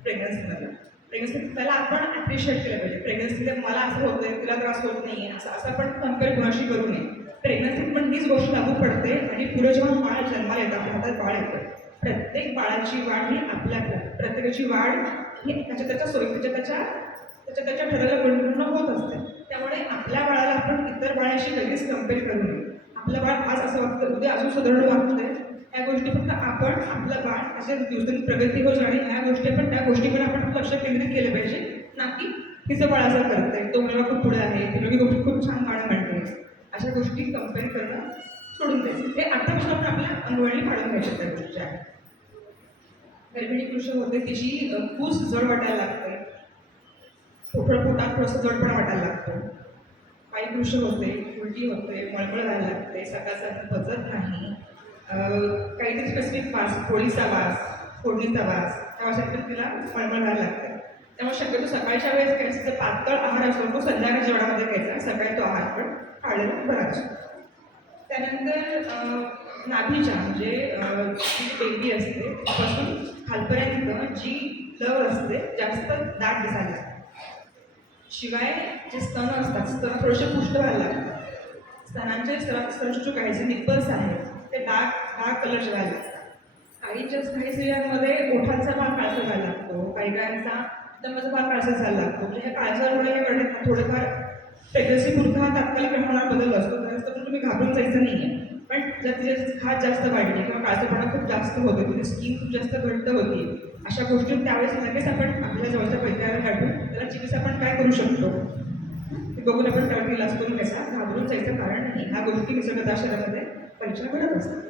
प्रेग्नन्सीमध्ये. प्रेग्नन्सी त्याला आपण ॲप्रिशिएट केलं पाहिजे. प्रेग्नन्सीमध्ये मला असं होतंय, तिला त्रास होत नाही आहे, असं आपण कम्पेअर कोणाशी करू नये. प्रेग्नन्सीत पण हीच गोष्ट लागू पडते आणि पुढे जेव्हा बाळ जन्माला येतं, आपल्या हातात बाळ येतं, प्रत्येक बाळाची वाढ ही आपल्या प्रत्येकाची वाढ ही त्याच्या ठराला पूर्ण होत असते. त्यामुळे आपल्या बाळाला आपण इतर बाळाशी कधीच कम्पेअर करू नये. आपलं बाळ आज असं वागतं, उद्या अजून सुधारण वागतंय, ह्या गोष्टी फक्त आपण आपलं बाळ अशा दिवसांनी प्रगती हो जाणे, ह्या गोष्टी आपण त्या गोष्टीकडे आपण लक्ष केंद्रित केलं पाहिजे, ना की तिचं बाळ असं करतंय, तो मुलगा खूप पुढे आहे, ती मुलगी गोष्टी खूप छान गाणं म्हणते, अशा गोष्टी कम्पेअर करणं सोडून द्यायचं. हे आतापासून आपण आपल्या अंगवळणी काढून घ्यायच्या त्या गोष्टी आहेत. गर्भिणी कृष होते, तिची कूस जड वाटायला लागते, पोटात थोडंसं जडपणा वाटायला लागतो, पाय कृष होते, उलटी होते, मळमळ व्हायला लागते, सकाळचं पचत नाही, काहीतरी स्पेसिफिक वास, पोळीचा वास, फोडणीचा वास, त्या वासात तिला मळमळ व्हायला लागते. त्यामुळे शक्यतो सकाळच्या वेळेस घ्यायचा पातळ आहार असतो, तो संध्याकाळच्या जेवणामध्ये घ्यायचा, सकाळी तो आहार पण काढलेला बरा असतो. त्यानंतर नाभीच्या म्हणजे जी बेबी असते त्यापासून खालपर्यंत जी लव असते जास्त दाट दिसायला लागते. शिवाय जे स्तन असतात, स्तन थोडेसे पुष्ट व्हायला लागतात. स्तनांचे स्तनशुचू काही जे निप्पल्स आहेत ते डार्क कलर व्हायला लागतात. काही स्त्रियांमध्ये ओठांचा भाग काळसर व्हायला लागतो, काही काहींचा दमाचा भाग काळसर झाला लागतो. म्हणजे हे काळसर होण्याकडे थोडंफार प्रेग्नन्सी पुरता हा तात्कालिक प्रमाणात बदल असतो, त्यानंतर तुम्ही घाबरून जायचं नाही आहे. पण जर तिचे खाज जास्त वाढली किंवा काळसरपणा खूप जास्त होतो, तिची स्किन खूप जास्त घट्ट होती, अशा गोष्टी त्यावेळेस लगेच आपण आपल्या जवळच्या वैद्याला काढून त्याला चिकित्सा आपण काय करू शकतो ते बघून आपण त्यावर इलाज करून घ्यायचा, घाबरून जायचं कारण नाही. ह्या गोष्टी निसर्गतः शरीरामध्ये परीक्षा घडत असतात.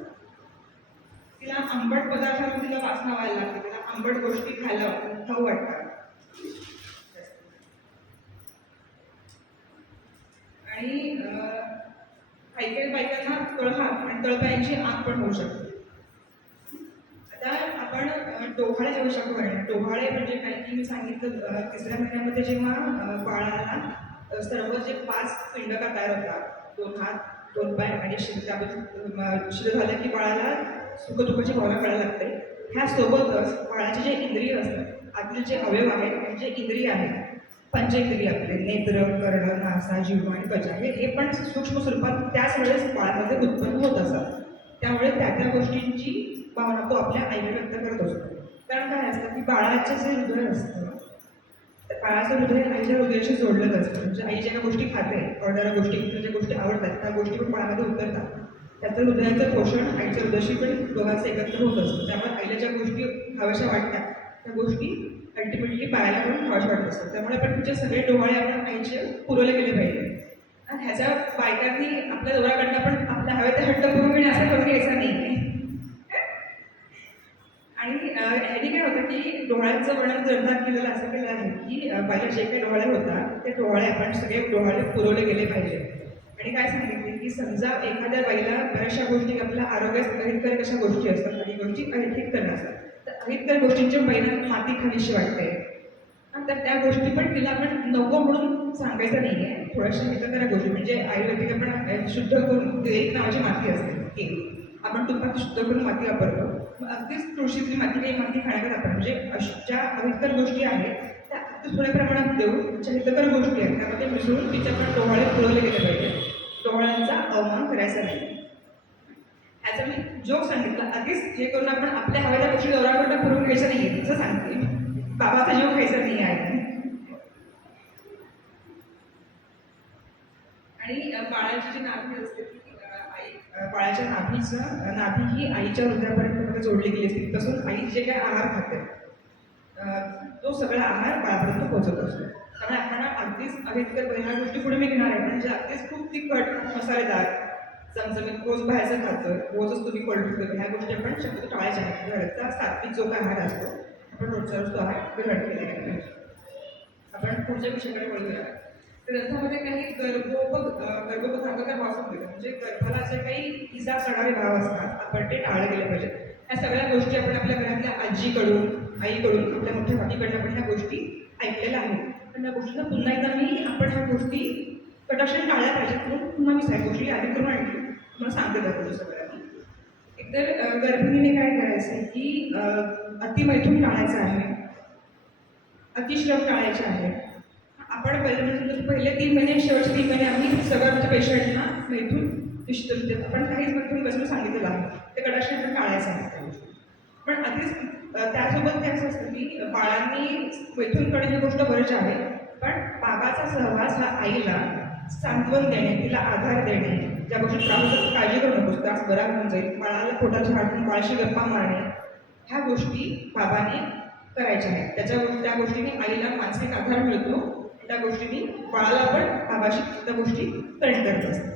तिला आंबट पदार्थातून तिला वासना व्हायला लागते, तिला आंबट गोष्टी खायला खाऊ वाटतात. आणि काही काही बायकांना तळहात आणि तळपायांची आग पण होऊ शकते. आता आपण डोहाळे येऊ शकतो. डोहाळे म्हणजे काय की मी सांगितलं तिसऱ्या महिन्यामध्ये जेव्हा बाळाला सर्व जे 5 पिंडका तयार होतात, 2 हात, 2 पाय आणि शिर झालं की बाळाला सुखदुःखाची भावना कळायला लागते. ह्यासोबतच बाळाचे जे इंद्रिय असतात, आतील जे अवयव आहेत, जे इंद्रिय आहेत, पंचेंद्रिय आपले नेत्र, कर्ण, नासा, जिव्हा आणि त्वचा हे पण सूक्ष्म स्वरूपात त्याच वेळेस बाळामध्ये उत्पन्न होत असतात. त्यामुळे त्या गोष्टींची भावना तो आपल्या आईला व्यक्त करत असतो. कारण काय असतं की बाळाचं जे हृदय असतं, तर बाळाचं हृदय आईच्या हृदयाशी जोडलेलं असतं. म्हणजे आई ज्या गोष्टी खाते, ऑर्डर गोष्टी, ज्या गोष्टी आवडतात त्या गोष्टी पण बाळामध्ये उतरतात. त्याचं हृदयाचं पोषण आईच्या हृदयाशी पण दोघांचं एकत्र होत असतं. त्यामुळे आईला ज्या गोष्टी हव्याशा वाटतात त्या गोष्टी अल्टिमेटली बाळाला पण हव्याशा वाटत असतात. त्यामुळे आपण तिचे सगळे डोळे आपण आईचे पुरवले गेले पाहिजे. आणि ह्याच्या बायकांनी आपल्या दोघांकडनं पण आपल्या हवे ते हट्ट करून घेणे असं करून घ्यायचं नाही. आणि ह्यानी काय होतं की डोळ्यांचं वर्णन ग्रंथात केलेलं असं केलं आहे की बाईला जे काही डोळे होतात ते डोळे आपण सगळे डोळे पुरवले गेले पाहिजे. आणि काय सांगितले की समजा एखाद्या बाईला बऱ्याचशा गोष्टी आपल्या आरोग्यास अहितकर कशा गोष्टी असतात, काही गोष्टी अहितकर असतात. तर अहितकर गोष्टींच्या बाईला माती खावीशी वाटते, तर त्या गोष्टी पण तिला आपण नको म्हणून सांगायचं नाही आहे. थोड्याशा हितकऱ्या गोष्टी म्हणजे आयुर्वेदिक आपण शुद्ध करून एक नावाची माती असते, आपण तुपात शुद्ध करून माती वापरतो. मग अगदीच तुळशीतली माती, काही माती खाण्यात आपण म्हणजे ज्या अहितकर गोष्टी आहेत त्या अगदी थोड्या प्रमाणात देऊन ज्या हितकर गोष्टी आहेत त्यामध्ये मिसळून तिच्या पण डोहाळे पुरवले गेले पाहिजे. डोहाळ्यांचा अवमान करायचा नाही. ह्याचा मी जोक सांगितला. आधीच हे करून आपण आपल्या हव्या गोष्टी डोळ्याकडनं पुरवून घ्यायचं नाही असं सांगते. बाबाचा जीव खायचा नाही आहे. आणि बाळाची जी नाभी असते ती बाळाच्या नाभी ही आईच्या हृदयापर्यंत जोडली गेली असते. तिथपासून आई जे काही आहार खाते तो सगळा आहार बाळापर्यंत पोहोचत असतो. त्यामुळे आपण अगदीच अहितकर ह्या गोष्टी पुढे मी घेणार आहे म्हणजे अगदीच खूप तिखट मसालेदार चमचमीत रोज बाहेरचं खातं, रोजच तुम्ही कोल्ड्रिंक ह्या गोष्टी आपण शक्यतो टाळायच्या आहेत. घरचा सात्विक जो काय आहार असतो आपण रोजचा रोज तो आहार ग्रहण केला गेला पाहिजे. आपण पुढच्या विषयाकडे वळूया. ग्रंथामध्ये काही गर्भपथांतर वाचून दिलं म्हणजे गर्भाला जे काही इजा करणारे भाव असतात आपण ते टाळले गेले पाहिजेत. ह्या सगळ्या गोष्टी आपण आपल्या घरातल्या आजीकडून, आईकडून, आपल्या मोठ्या भाटीकडून आपण ह्या गोष्टी ऐकलेल्या आहेत. पण त्या गोष्टींना पुन्हा एकदा मी आपण ह्या गोष्टी कटाक्षाने टाळल्या पाहिजेत म्हणून पुन्हा मी सगळ्या गोष्टी आधी करून आणली मला सांगते त्या गोष्टी सगळ्यांनी. एकतर गर्भिणीने काय करायचं की अतिमैथून टाळायचं आहे, अतिश्रम टाळायचे आहे. आपण पहिले 3 महिने शेवटचे 3 महिने आम्ही सगळ्या आमच्या पेशंटना मैथून निश्चित आपण काहीच मैथून बसून सांगितलेलं आहे ते कटाक्षाने आपण टाळायचं आहे त्या गोष्टी. पण आधीच त्यासोबत ते असं असतं की बाळांनी मैथून करणं ही गोष्ट बरीच आहे. पण बाबाचा सहवास हा आईला सांत्वन देणे, तिला आधार देणे, ज्या गोष्टी त्रास काळजी करू नकोस त्रास बरा होऊन जाईल, बाळाला पोटाच्या हातून बाळाशी गप्पा मारणे ह्या गोष्टी बाबाने करायच्या आहेत. त्या गोष्टीने आईला मानसिक आधार मिळतो. त्या गोष्टींनी बाळाला आपण बाबाशी त्या गोष्टी कनेक्ट करत असतात.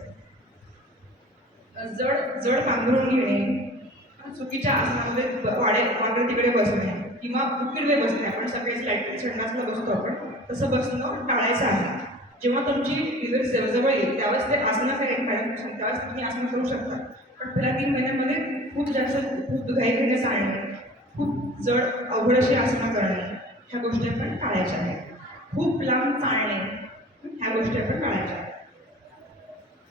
जड पांघरून घेणे, चुकीच्या आसनामध्ये वाकडे तिकडे बसणे किंवा उकिडवे बसणे, आपण सगळेच लाईट संडासला बसतो आपण तसं बसणं टाळायचं आहे. जेव्हा तुमची डिलिव्हरी जवळ येईल त्यावेळेस ते आसनं करायला त्यावेळेस तुम्ही आसनं करू शकता. पण पहिल्या 3 महिन्यांमध्ये खूप घाई घेणे चालणे, खूप जड अवघड अशी आसनं करणे ह्या गोष्टी आपण टाळायच्या आहेत. खूप लांब चालणे ह्या गोष्टी आपण टाळायच्या आहेत.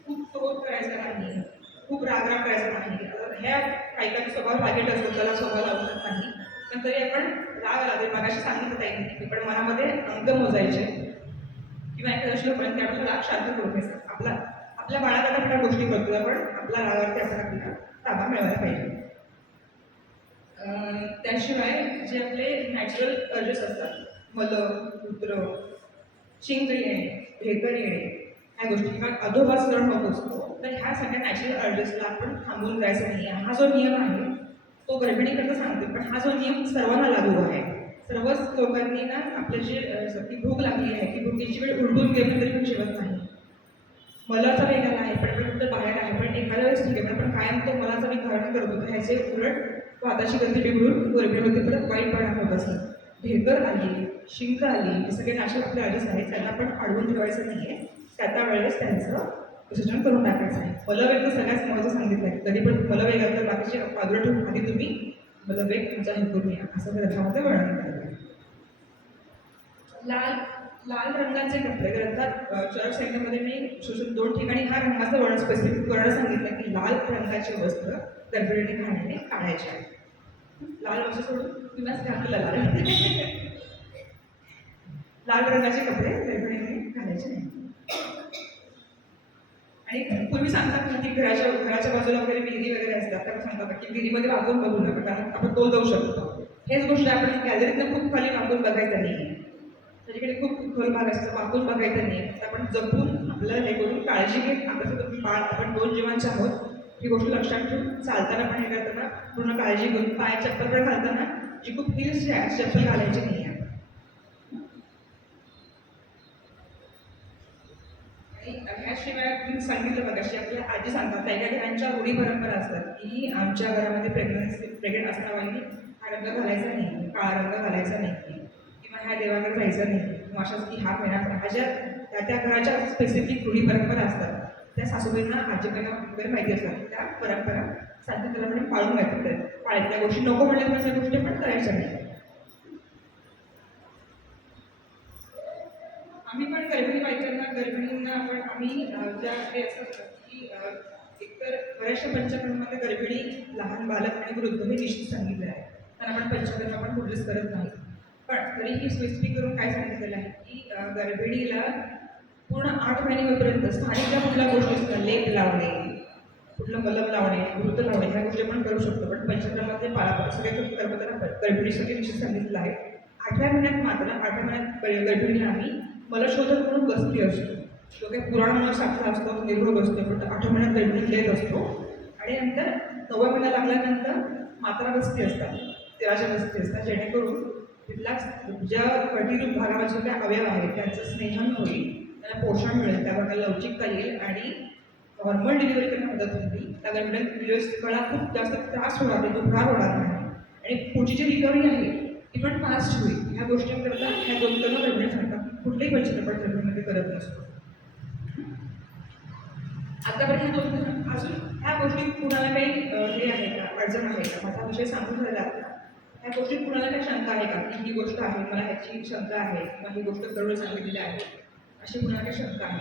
खूप क्रोध करायचा नाही, खूप रागराग करायचा नाही. ह्या काही स्वभाव रागीट असतो त्याला स्वभाव लावत नाही. पण तरी आपण राग आला तरी मागाशी सांगितलं नाही पण मनामध्ये अंक मोजायचे किंवा एखाद्या लोकांनी त्यावेळेला राग शांत करून घ्यायचा. आपल्या बाळाला आपण ह्या गोष्टी करतोय पण आपल्या रागावरती आपण आपल्याला ताबा मिळवायला पाहिजे. त्याशिवाय जे आपले नॅचरल अर्जेस असतात मल, मूत्र, शिंक येणे, ढेकर येणे ह्या गोष्टी किंवा अधोभास जर होत असतो तर ह्या सगळ्या नॅचरल अर्जेसला आपण थांबवून जायचं नाही. हा जो नियम आहे तो गर्भिणीकरता सांगते पण हा जो नियम सर्वांना लागू आहे. सर्वच लोकांनी ना आपल्या जी भूक लागली आहे की भूकीची वेळ उलटून गेली तरी पण जेवत नाही. मलाचा वेग आला आहे पण कुठं बाहेर आहे पण एखाद्या वेळेस ठीक आहे पण आपण कायम तो मलाचा वेग धारण करतो ह्याचे उलट वाताची गती बिघडून गर्भिणीमध्ये परत वाईट परिणाम होत असतात. ढेकर आली, शिंक आली हे सगळे नाशक आपले अर्जेस आहेत त्यांना आपण अडवून ठेवायचं नाही आहे. त्या वेळेस त्यांचं विसर्जन करून टाकायचं आहे. मलवेग तर सगळ्यात महत्त्वाचं सांगितलं आहे. कधी पण मलवेग तर बाकीचे पादुरं ठेवून आधी तुम्ही मलवेग तुमचा हे करून या असं ग्रंथामध्ये वर्णन केलं आहे. लाल रंगाचे कपडे ग्रंथात चरक संहितेमध्ये मी 2 ठिकाणी हा रंगाचं वर्ण स्पेसिफिक वर्ण सांगितलं की लाल रंगाचे वस्त्र गर्भिणीने घालणे टाळायचे आहे. लाल वस्त्र सोडून किंवा घातलं लाल लाल रंगाचे कपडे गडबडीने घालायचे नाही. आणि पूर्वी सांगतात ना की घराच्या बाजूला वगैरे विहिरी वगैरे असतात, तर सांगतात की विहिरीमध्ये वाकून बघू नका, कारण आपण तोल जाऊ शकतो. हेच गोष्ट आपण गॅलरीतनं खूप खाली वाकून बघायचं नाही. त्याच्याकडे खूप खोल भाग असतो, वाकून बघायचं नाही. तर आपण जपून आपलं हे करून काळजी घेत आपल्याचं तुम्ही बाळ, आपण 2 जीवांचे आहोत ही गोष्ट लक्षात ठेवून चालताना पण हे करताना पूर्ण काळजी घेऊन पाय चप्पल पण घालताना जी खूप हिल्स चप्पल घालायची नाही आहे. आणि ह्याशिवाय तुम्ही सांगितलं बघा, अशी आपल्या आजी सांगतात काही काही घरांच्या रूढी परंपरा असतात की आमच्या घरामध्ये प्रेग्नंट असताना हा रंग घालायचा नाही, काळा रंग घालायचा नाही, किंवा ह्या देवाकडे जायचं नाही, किंवा अशाच की हा महिना ह्या ज्या त्या घराच्या स्पेसिफिक रूढी परंपरा असतात त्या सासूबाईंना आजीबाईंना वगैरे माहिती असतात. त्या परंपरा सांगितल्याप्रमाणे पाळून घेतात, पाळायच्या गोष्टी नको म्हणल्या त्या गोष्टी पण करायच्या नाही. आम्ही पण गर्भिणींना आम्ही ज्या हे असतात की एकतर बऱ्याचशा पंचकर्मामध्ये गर्भिणी, लहान बालक आणि वृद्ध हे निश्चित सांगितलं आहे, कारण आपण पंचकर्म आपण कुठलेच करत नाही. पण तरीही स्पेसिफिक करून काय सांगितलेलं आहे की गर्भिणीला पूर्ण 8 महिने होईपर्यंत स्थानिक ज्या कुठल्या गोष्टी असतात, लेप लावणे, कुठलं मलम लावणे, घृत लावणे, ह्या गोष्टी आपण करू शकतो. पण पंचकर्मामध्ये सगळे कर्म त्यांना गर्भिणीसाठी निश्चित सांगितलं आहे. 8व्या महिन्यात मात्र 8व्या महिन्यात गर्भिणीला आम्ही मलशोधन म्हणून बसती असतो. तो काही पुराणामुळे साठला असतो, निर्भर बसतो, पण 8व्या महिन्यात गर्भिणी येत असतो. आणि नंतर 9व्या महिना लागल्यानंतर मात्रा बसती असतात, तेराच्या बसती असतात, जेणेकरून तिथला ज्या कटिरूप भागामध्ये ज्या अवयव आहेत त्यांचं स्नेहन होईल, त्यांना पोषण मिळेल, त्या भागाला लवचिकता येईल आणि नॉर्मल डिलिव्हरी करण्यास मदत होईल. त्या दरम्यान डिलिव्हरीला खूप जास्त त्रास होणार नाही, दुखणार होणार नाही, आणि पुढची जी रिकव्हरी आहे ती पण फास्ट होईल. ह्या गोष्टींकरता ह्या 2 कर्म गर्भिणी सांगतात. कुठलेही पंचकर्म गर्भिणीमध्ये करत नसतो. आतापर्यंत अजून ह्या गोष्टीत कुणाला काही हे आहे का, अडचण आहे का, माझा विषय सांगून झाला आता. ह्या गोष्टीत कुणाला काही शंका आहे का की ही गोष्ट आहे, मला ह्याची शंका आहे, किंवा ही गोष्ट करून सांगितलेली आहे, अशी कुणाला काही शंका आहे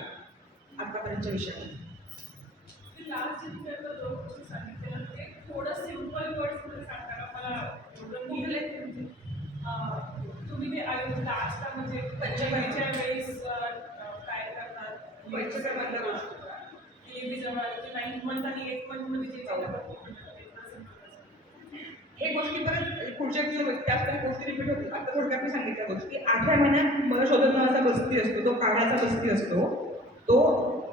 आतापर्यंतच्या विषयात? लास्ट जे सांगितलं ते थोडं सिम्पल वर्ड्समध्ये सांगता का मला? तुम्ही ते लास्टला म्हणजे पंचकर्माच्या वेळेस काय करतात, पंचकर्मातल्या गोष्टी की जवळ 9th मंथ आणि 8th मंथमध्ये जे चालू हे गोष्टी परत पुढच्या त्याच काही गोष्टी रिपीट होतील. आता थोडक्यात मी सांगितल्या गोष्टी. 8व्या महिन्यात मलशोधन नावाचा बस्ती असतो, तो काढाचा बस्ती असतो. तो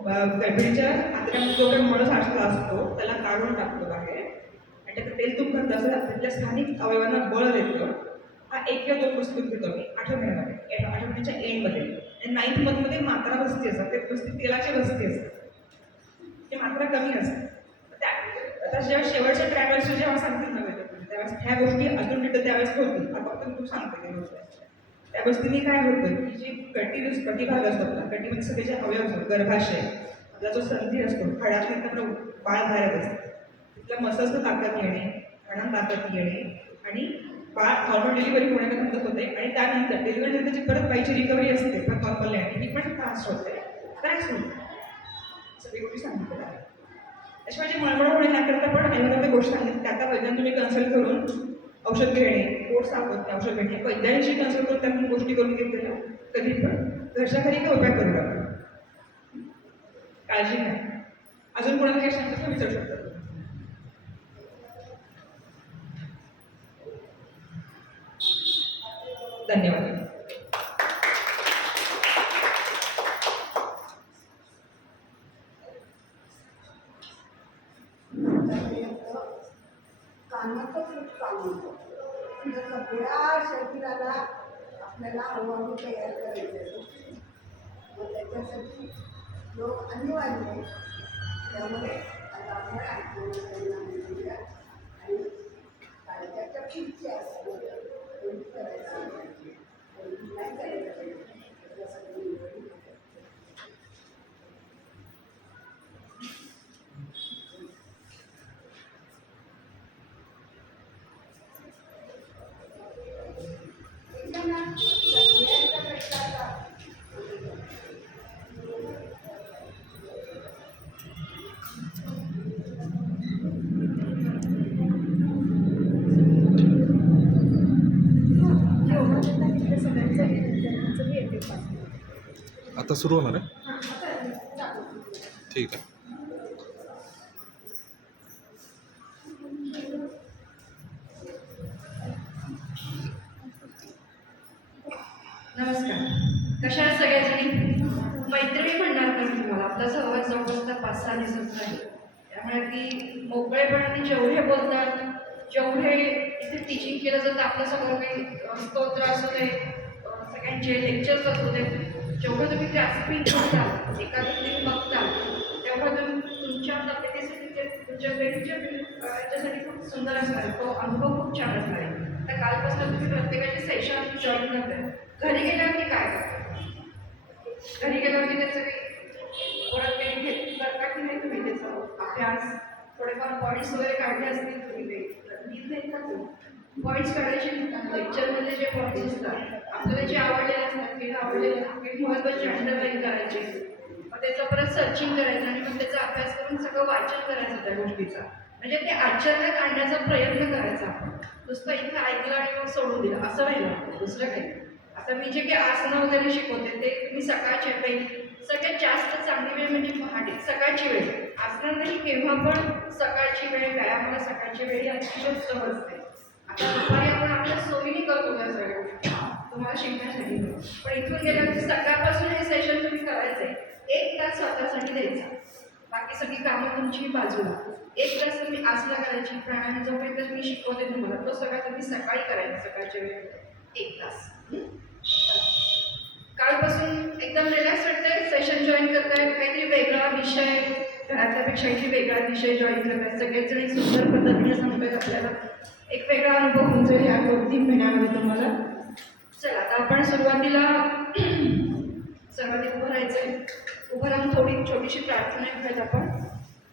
गर्भिणीच्या आतड्यामध्ये जो काही मळ साठला असतो त्याला काढून टाकतो बाहेर, आणि त्याचं तेल तूप करत असं त्यातल्या स्थानिक अवयवांना बळ देतो. हा 1 किंवा 2 बस्ती घेतो मी 8व्या महिन्यामध्ये, 8व्या महिन्याच्या एंडमध्ये. आणि 9th मंथमध्ये मात्रा बस्ती असतात, ते बस्ती तेलाची बस्ती असतात, ते मात्रा कमी असतात. आता जेव्हा शेवटच्या ट्रॅव्हल्सचे जेव्हा सांगतील नव्हे त्यावेळेस ह्या गोष्टी अजून तिथं त्यावेळेस होतील. आता फक्त तू सांगते त्या गोष्टी. त्या गोष्टींनी काय होतं की जी कटिभाग असतो आपला, कटीमध्ये सगळे जे अवयव असतात, गर्भाशय, आपला जो संधी असतो, हाडातून आपलं बाळ बाहेर असतं, तिथल्या मसल्सला ताकद येणे, हाडांना ताकद येणे, आणि बाळ नॉर्मल डिलिव्हरी होण्याला मदत होते. आणि त्यानंतर डिलिव्हरी नंतर जी परत बाईची रिकव्हरी असते पण नॉर्मल येणे, ही पण फास्ट होते, त्रास होते. सगळी गोष्टी सांगितलेल्या आहेत. त्याशिवाय जे मळमळ होणे ह्याकरता पण आयुर्वेदामध्ये गोष्ट सांगितली. त्या वैद्याने तुम्ही कन्सल्ट करून औषध घेणे, पोट साफ होत नाही औषध घेणे, वैद्यांशी कन्सल्ट करून त्या गोष्टी करून घेतलेल्या कधी पण घरच्या घरी का उपाय करू नका. काळजी घ्या. अजून कोणाला काही शंका विचारू शकतात? धन्यवाद. कामाचं खूप काम होतं. म्हणजे सगळ्या शरीराला आपल्याला हळूहळू तयार करायचं आहे. मग त्याच्यासाठी लोक अनिवार्य आहे. त्यामुळे आता आपण आणि काळजाच्या पिढीचे असतात करायचं नाही करायचं पाहिजे त्याच्यासाठी निवडणूक सगळ्यांचं आता सुरू होणार आहे? ठीक आहे. नमस्कार. कशा आहात सगळ्याजणी? मैत्रिणी म्हणणार नाही तुम्हाला, आपला सहवास जवळपास 5-6 दिवसांचा आहे. त्यामुळे की मोकळेपणाने जेवढे बोलतात, जेवढे इथे टीचिंग केलं जातं, आपलं सगळं काही स्तोत्र असू दे, सगळ्यांचे लेक्चर्स असू दे, जेवढं तुम्ही ग्रास्पिंग करता, एकाग्रतेने बघता, तेवढं तुम्ही तुमच्या तब्येतीसाठी तुमच्या याच्यासाठी खूप सुंदर असणार आहे. तो अनुभव खूप छान असणार आहे. तर कालपासून तुम्ही प्रत्येकाचे सेशन जॉईन करताय. घरी गेल्यावरती काय करता? घरी गेल्यावरती त्याचं काही परत काही घेत करता की नाही तुम्ही त्याचा अभ्यास? थोडेफार पॉईंट्स वगैरे काढले असतील तुम्ही लिहित नाही का तुम्ही? पॉईंट्स काढायचे लेक्चरमधले जे पॉईंट्स असतात आपल्याला जे आवडलेले असतात काही आवडलेले काही महत्त्वाचे अंडरलाईन करायचे, मग त्याचं परत सर्चिंग करायचं आणि मग त्याचा अभ्यास करून सगळं वाचन करायचं त्या गोष्टीचा. म्हणजे ते आचरणात आणण्याचा प्रयत्न करायचा आपण. नुसतं इथं ऐकलं आणि मग सोडून दिलं असं राहिलं, दुसरं काही. आता मी जे काही आसनं वगैरे शिकवते ते तुम्ही सकाळच्या वेळी, सगळ्यात जास्त चांगली वेळ म्हणजे पहाटे सकाळची वेळ. आसनांनाही केव्हा पण सकाळची वेळ, व्यायामाला सकाळची वेळ अतिशय उत्तम असते. आता दुपारी आपण आपल्या सोयीने करतो त्या सगळ्या गोष्टी तुम्हाला शिकण्यासाठी, पण इथून गेल्यावर सकाळपासून हे सेशन तुम्ही करायचंय. 1 तास स्वतःसाठी द्यायचा, बाकी सगळी कामं तुमची बाजूला. 1 तास तुम्ही आसनं करायची, प्राणायाम जो काही तर मी शिकवते तुम्हाला तो सगळा तुम्ही सकाळी करायचा सकाळच्या वेळेमध्ये 1 तास. कालपासून एकदम रिलॅक्स वाटतंय, सेशन जॉईन करताय, काहीतरी वेगळा विषय, घरातल्यापेक्षा काही वेगळा विषय जॉईन करताय. सगळेच जण एक सुंदर पद्धतीने सांगतायत आपल्याला. एक वेगळा अनुभव होऊन जाईल या 2-3 महिन्यामध्ये तुम्हाला. चला आता आपण सुरुवातीला उभं राहायचंय. उभं राहून थोडी छोटीशी प्रार्थना करूयात आपण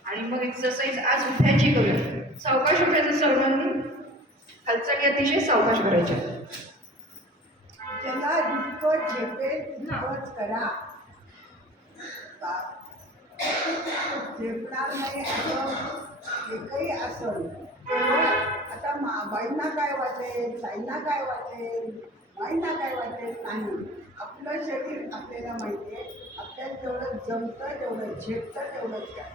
आणि मग एक्सरसाइज आज उठ्याची करूया. सावकाश उठायचं सर्वांनी, हालचाली अतिशय सावकाश करायच्या. ज्याला जितकं झेपेल तितकंच करा. झेपणार नाही असं एकही असेल आता बाईंना काय वाटेल, ताईंना काय वाटेल, बाईंना काय वाटेल नाही. आपलं शरीर आपल्याला माहिती आहे. आपल्याला जेवढं जमतं तेवढं झेपतं तेवढंच काय.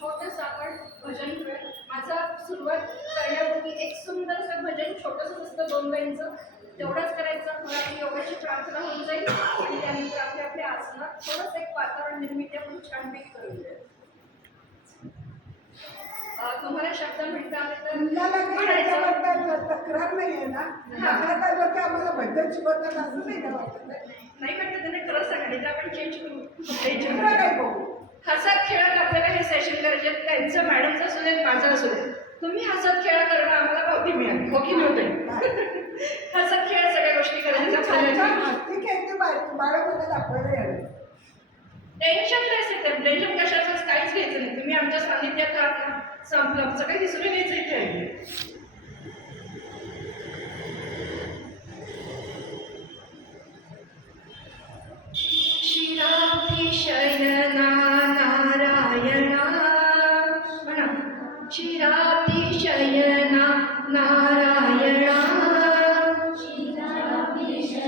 छोटंसं आपण भजन करूया. माझा सुरुवात करण्यापूर्वी एक सुंदरसं भजन छोटंसं असतं 2 लाईनचं, तेवढंच करायचं. मराठी योगाची प्रार्थना होऊन जाईल आणि त्यानंतर आपल्या आसनात थोडंसं एक वातावरण निर्मिती आपण छानपैकी करून द्या. तुम्हाला शब्द म्हणता आले तर म्हणायचं तक्रार नाही आहे ना. आम्हाला भजन शिकवतात असं नाही ना वाटत. नाही म्हटलं त्याने खरं सांगितलं आपण चेंज करू. काय बघू हसत खेळत आपल्याला हे सेशन करायचे. त्यांचं मॅडमचं असू देत, माझं असू देत, तुम्ही हसत खेळत करणं आम्हाला पावती मिळाली. हो की नव्हते? हसत खेळत सगळ्या गोष्टी करायच्या. बाळामध्ये दाखवायला यावे. टेन्शन टेन्शन कशाचं काहीच घ्यायचं नाही. तुम्ही आमच्या सानिध्यात राहता, संपलं, सगळं विसरून घ्यायचं इथे. क्षीरातिशयना नारायणा म्हणा. क्षीरातिशयना नारायणा, क्षीरातिशयना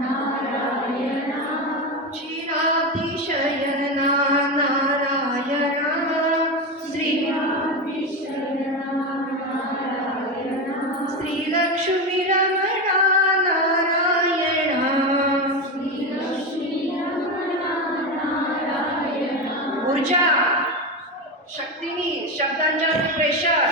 नारायणा, क्षीरातिशयना नारायणा, श्रीलक्ष्मीरमणा नारायणा, ऊर्जा शक्तीनी शब्दांच्या प्रेशर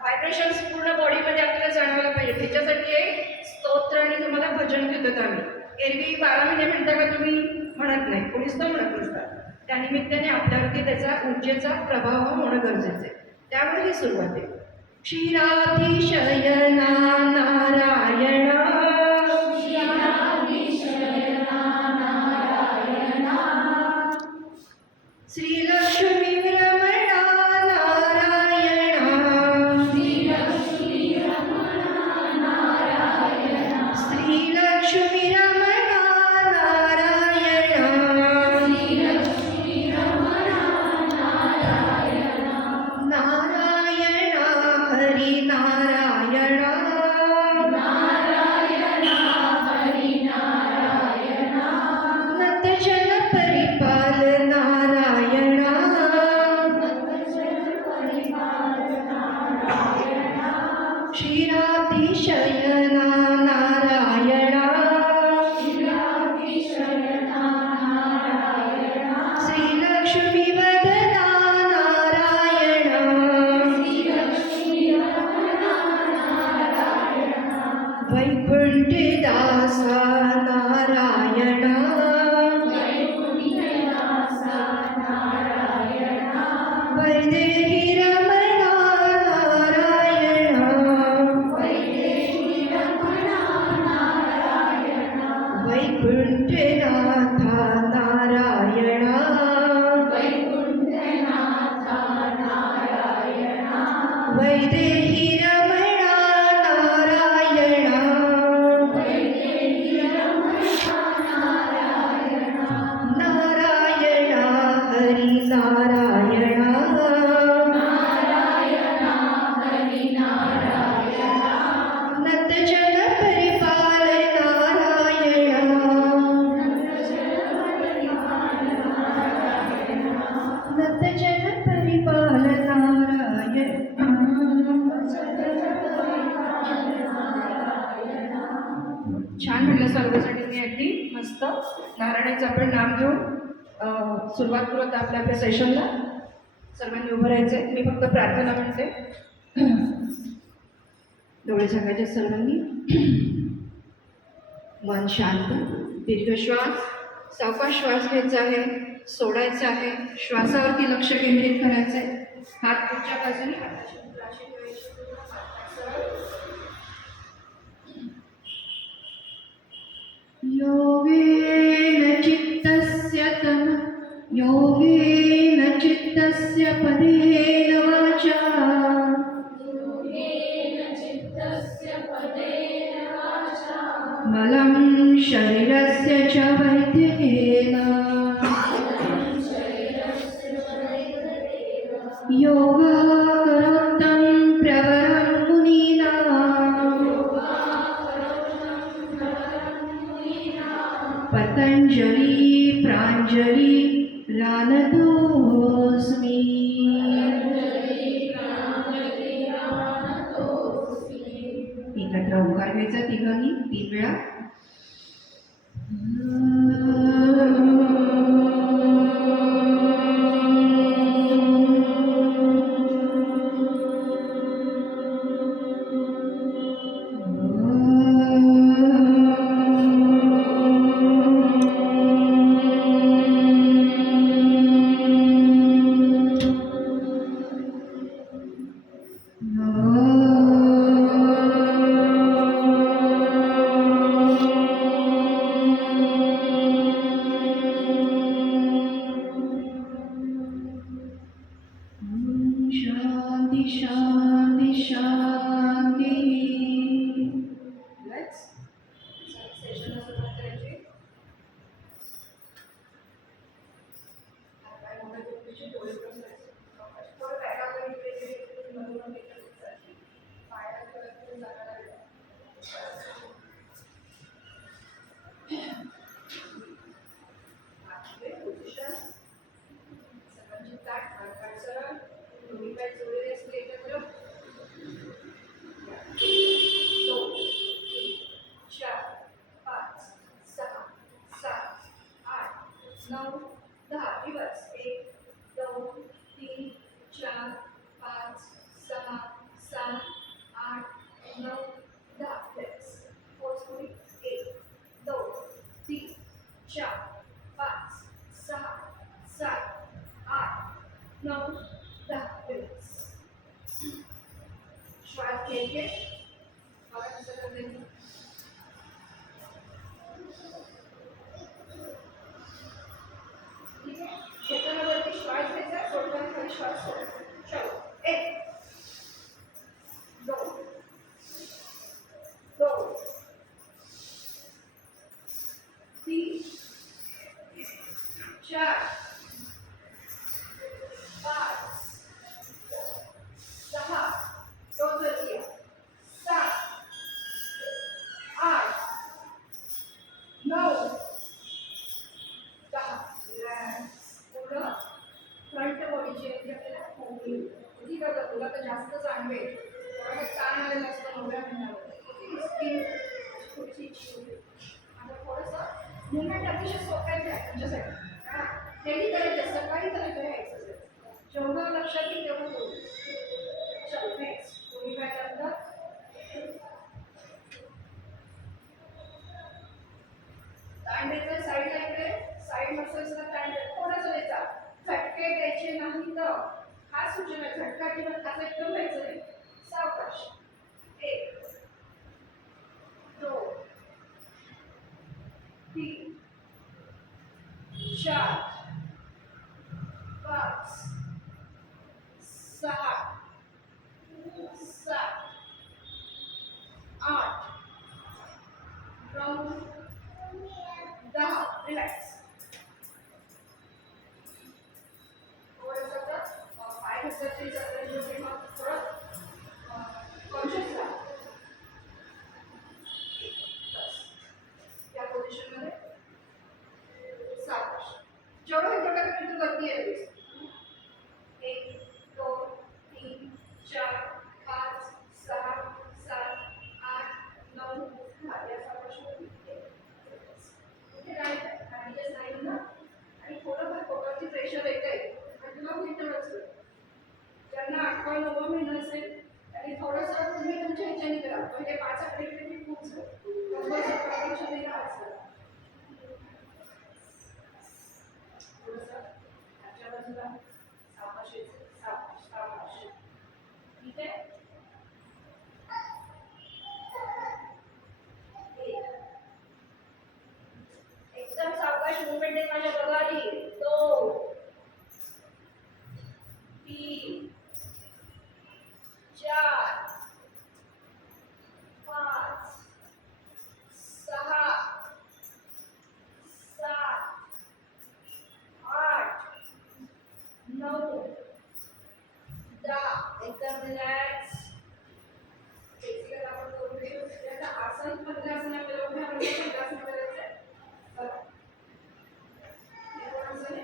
व्हायब्रेशन्स पूर्ण बॉडीमध्ये आपल्याला जाणवायला पाहिजे. त्याच्यासाठी एक स्तोत्र आणि तुम्हाला भजन घेतात आम्ही. एरवी 12 महिने म्हणता का तुम्ही? म्हणत नाही, कोणीच तर म्हणत नसतात. त्यानिमित्ताने आपल्यावरती त्याचा ऊर्जेचा प्रभाव होणं गरजेचं आहे. त्यामुळे ही सुरुवात आहे. क्षीरातिशयना नारायणा, श्रीलक्ष्मीरमणा नारायणा, श्रीलक्ष्मीरमणा नारायणा, वैदेही रमणा नारायणा वैकुंठनाथा नारायणा वैदेही रमणा नारायणा नारायणा हरी नारायणा नत जन परिपाल नारायणा नत जन परिपाल नारायणा छान म्हटलं सर्वजणींनी अगदी मस्त नारायणाचं आपण नाम घेऊन सुरुवात करूत आपल्या आपल्या सेशनला. सर्वांनी उभं राहायचंय. मी फक्त प्रार्थना म्हणते. डोळे झाकायचे सर्वांनी. मन शांत. दीर्घ श्वास, सावकाश श्वास घ्यायचा आहे, सोडायचा आहे. श्वासावरती लक्ष केंद्रित करायचं आहे. हात पुढच्या बाजूने हाताची मुद्राशी ठेवायची. हात सरळ. योगेन चित्तस्य योगेन चित्तस्य पदेन वाचा मलं शरीरस्य च वैद्येन योगाकरोत्तं प्रवरं मुनीनां पतञ्जलि प्राञ्जलि रानतोऽस्मि. एकत्र ओंकार घ्यायचा तिघांनी 3 वेळा. शांती शांती शांती. Let's सेशनला सुरुवात करायची. हातपाय मोकळे करून डोळे बंद करायचे. थोडं बॅकअप इकडे मधून पायाला थोडं जागा लागेल. पोझिशन सर्वांची ताट हातपाय सरळ. दोन्ही पाय जोडलेले असले एकत्र. 2 3 4 5 6 7 8 9 10. रिवर्स. 1 2 3 4 5 6 7 8 9 10. Let's forcefully. 1 2 3 4 5 6 7 8 9 10. रिवर्स. श्वास घ्यायचे. श्वास सरळ घ्यायचे. ठीक आहे. घेताना वरती श्वास घ्यायचा, सोडताना खाली श्वास सोडायचा. चलो. 1 2 2 3 4 5 6 टोचल 7 8 9 10. पूर्ण फ्रंट बॉडीची आपल्याला मोकळी. ठीक आहे. तुला तर जास्त जाणवेल. ताण आलेला असतो 9व्या महिन्यामध्ये. स्किन थोडीशी इच्छी होते. आता थोडंसं मुवमेंट अतिशय सोप्याचे आहे तुमच्यासाठी. डेली करायचं. सकाळी करायचं हे एक्सरसाइज. जेवढं लक्षात येईल तेवढं करू. चल नेक्स्ट. दोन्ही पाय टाकतात. ताण द्यायचा साईडला. इकडे साईड मसल्सला ताण द्यायचा. थोडंसं द्यायचा. झटके द्यायचे. द्यायचे नाही तर हा सूचना झटका किंवा असं एकदम व्हायचं नाही. सावकाश. 1 2 3 4 5 6 7 8 9 10. रिलॅक्स. थोडंसं पाय घसरते जाते मग थोडं कॉन्शियस राहा. बस. या पोझिशनमध्ये सावकाश. जेवढं होईल तेवढं कमी तू गर्दी आहे. 1 2 3 4 5 6 7 8 9 10. या सावकाशमध्ये इथे काय आणि नाही ना आणि थोडंफार पोटावरती प्रेशर येत आहे आणि तुला होईल तेवढंच कर. ज्यांना 8वा 9वा महिना असेल आणि थोडंसं तुम्ही तुमच्या ह्याच्याने करा. म्हणजे 5 आकडे खूप झालं. प्रत्यक्ष नाही राहायचं. थोडंसं आजच्या बाजूला सावकाश यायचं. सावकाश सावकाश. ठीक आहे. 1 एकदम सावकाश मुवमेंट आहे माझ्या बघा आधी. 2 3 4 5 6 7 8 9 10. एकदम रिलॅक्स. बेसिकली आपण करू शकतो. त्याचा आसन पद्मासन आपल्याला उभ्या पद्मासन करायचं आहे. बघा. हे कोणाचं आहे?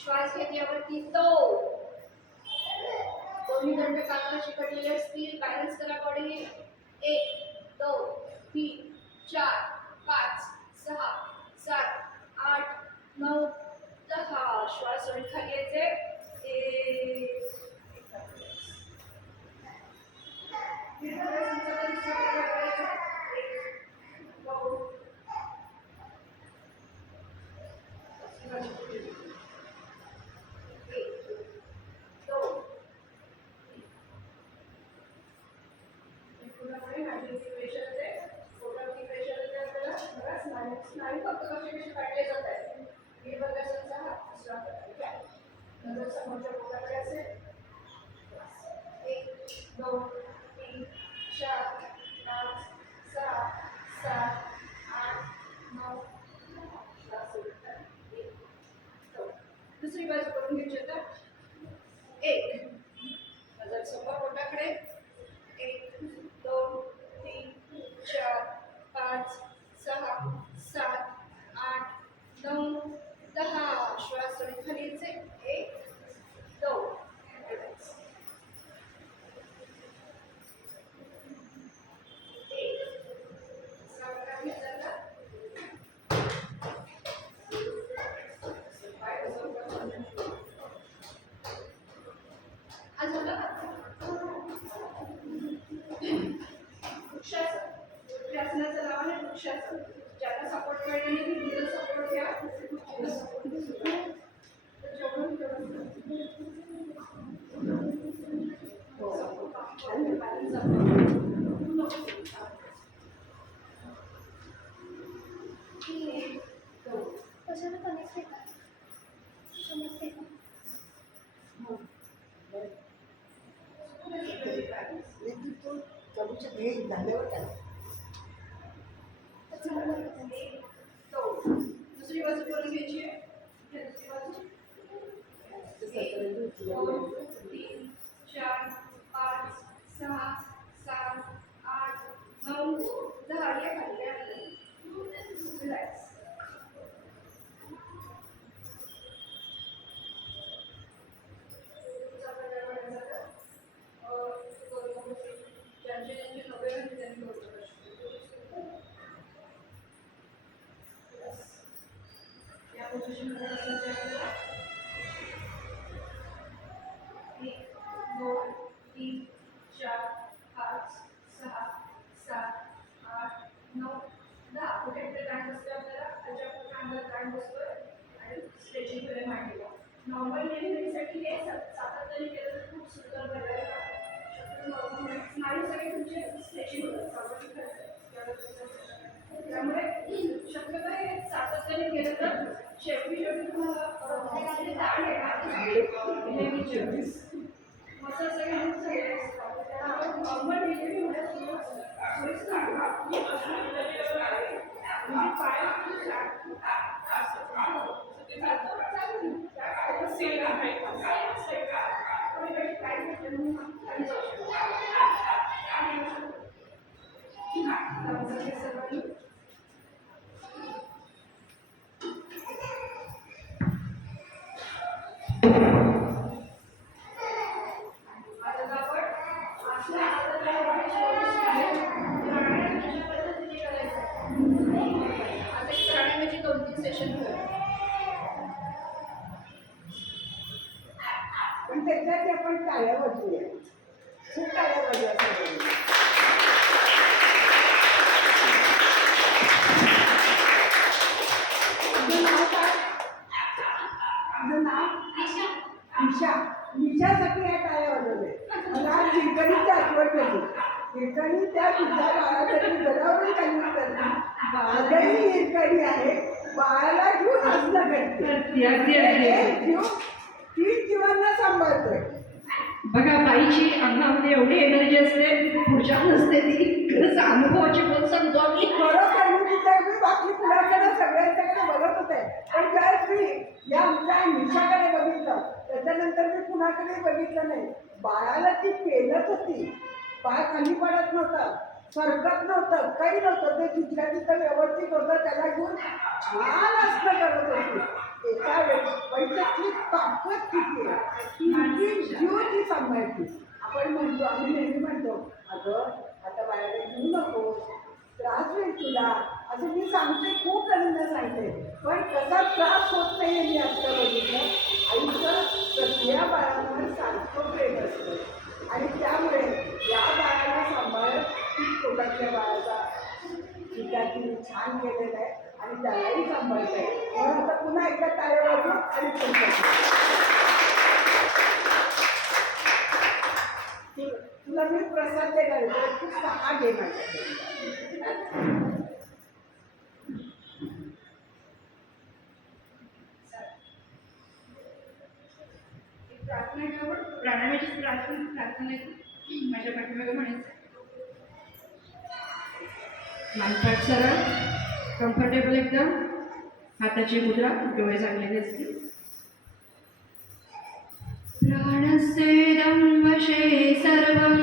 श्वास घेतल्यावरती तो दोन्ही दंड कानाला चिकटलेले असतील. बॅलन्स करा बॉडी. 1 2 3 4 5 6 7 8 9 10. श्वास सोडून खाली यायचे. 1 कशाचं ज्याला सपोर्ट मिळणार नाही तिथं सपोर्ट घ्या तर जेवढं तेवढं कशाला कनेक्ट आहे समजते का नेतृत्व करू शकते हे झाल्यावर काय दुसरी बाजू करून घ्यायची आहे दुसरी बाजू 1 2 3 4 5 6 7 8 9 10 या खाली रिलॅक्स ज्यांचे नवे आहेत त्यांनी करू शकतो या पोझिशनमध्ये असं 1 2 3 4 5 6 7 8 9 10 कुठे कुठे टाइम बसतोय आपल्याला त्याच्या अंगात टाइम बसतोय आणि स्ट्रेचिंग कडे मांडीला नॉर्मल नेहमीसाठी हे सातत्याने केलं तर खूप सुंदर बघायला स्नायू सगळे तुमचे स्ट्रेचिंग होतात त्यामुळे शक्यतो हे सातत्याने केलं तर शेवटी तुम्हाला ताण येणार मसल सगळे नॉर्मल डिलिव्हरी सेशन पण त्याच्यात आपण टाळ्या वाजवूया खूप टाळ्या वाजवूया तुझं नाव काय तुझं नाव ईशा ईशासाठी या टाळ्या वाजवले मला चिरकणीची आठवण झाली हिरकणी त्या तुझ्या बाळासाठी जनावरून काढली करते माझही हिरकणी आहे बाळाला घेऊन असणं घडते घेऊन तीन जीवांना सांभाळतोय बघा बाईची अंगामध्ये एवढी एनर्जी असते पुढच्या नसते ती खरंच अनुभवाची बोल सांगतो आम्ही खरोखर मी तिथे बाकी पुण्याकडे सगळ्यांच्याकडे बघत होते पण त्यावेळेस मी या आमच्या निशाकडे बघितलं त्याच्यानंतर मी पुण्याकडे बघितलं नाही बाळाला ती पेलत होती बाळ खाली पडत नव्हतं सरकत नव्हतं काही नव्हतं ते तिथल्या तिथं व्यवस्थित होतं त्याला घेऊन छान असणं करत होती एका वेळी बैठकीत ताकद किती आहे ती जीव ती सांभाळती आपण म्हणतो आम्ही नेहमी म्हणतो अगं आता बाळाला घेऊ नको त्रास होईल तुला असं मी सांगते खूप जणांना सांगते पण कसा त्रास होत नाही मी आत्ता बघितलं आईचं सगळ्या बाळांवर सारखं प्रेम असतं आणि त्यामुळे या बाळाला सांभाळत ती पोटातल्या बाळाचा तिने छान केलेलं आहे आणि त्यालाही सांभाळत आहे म्हणून आता पुन्हा एकदा टाळ्या वाजवू आणि तुला मी प्रसाद देणार आहे तू 6 घे माझ्याकडे प्रार्थना केवळ प्राणायामाची प्रार्थना आहे माझ्या पाठीमागे म्हणायचं मानपाट सरळ कम्फर्टेबल एकदम हाताची मुद्रा डोळे झाकलेले असतील प्राणस्येदं वशे सर्वं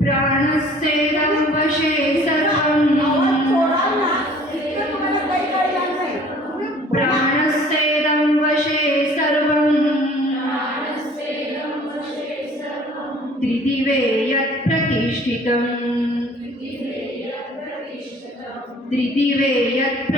प्राणस्येदं वशे सर्वं प्राणस्येदं वशे सर्वं त्रिदिवे यत् प्रतिष्ठितम् त्रिदिवे यत्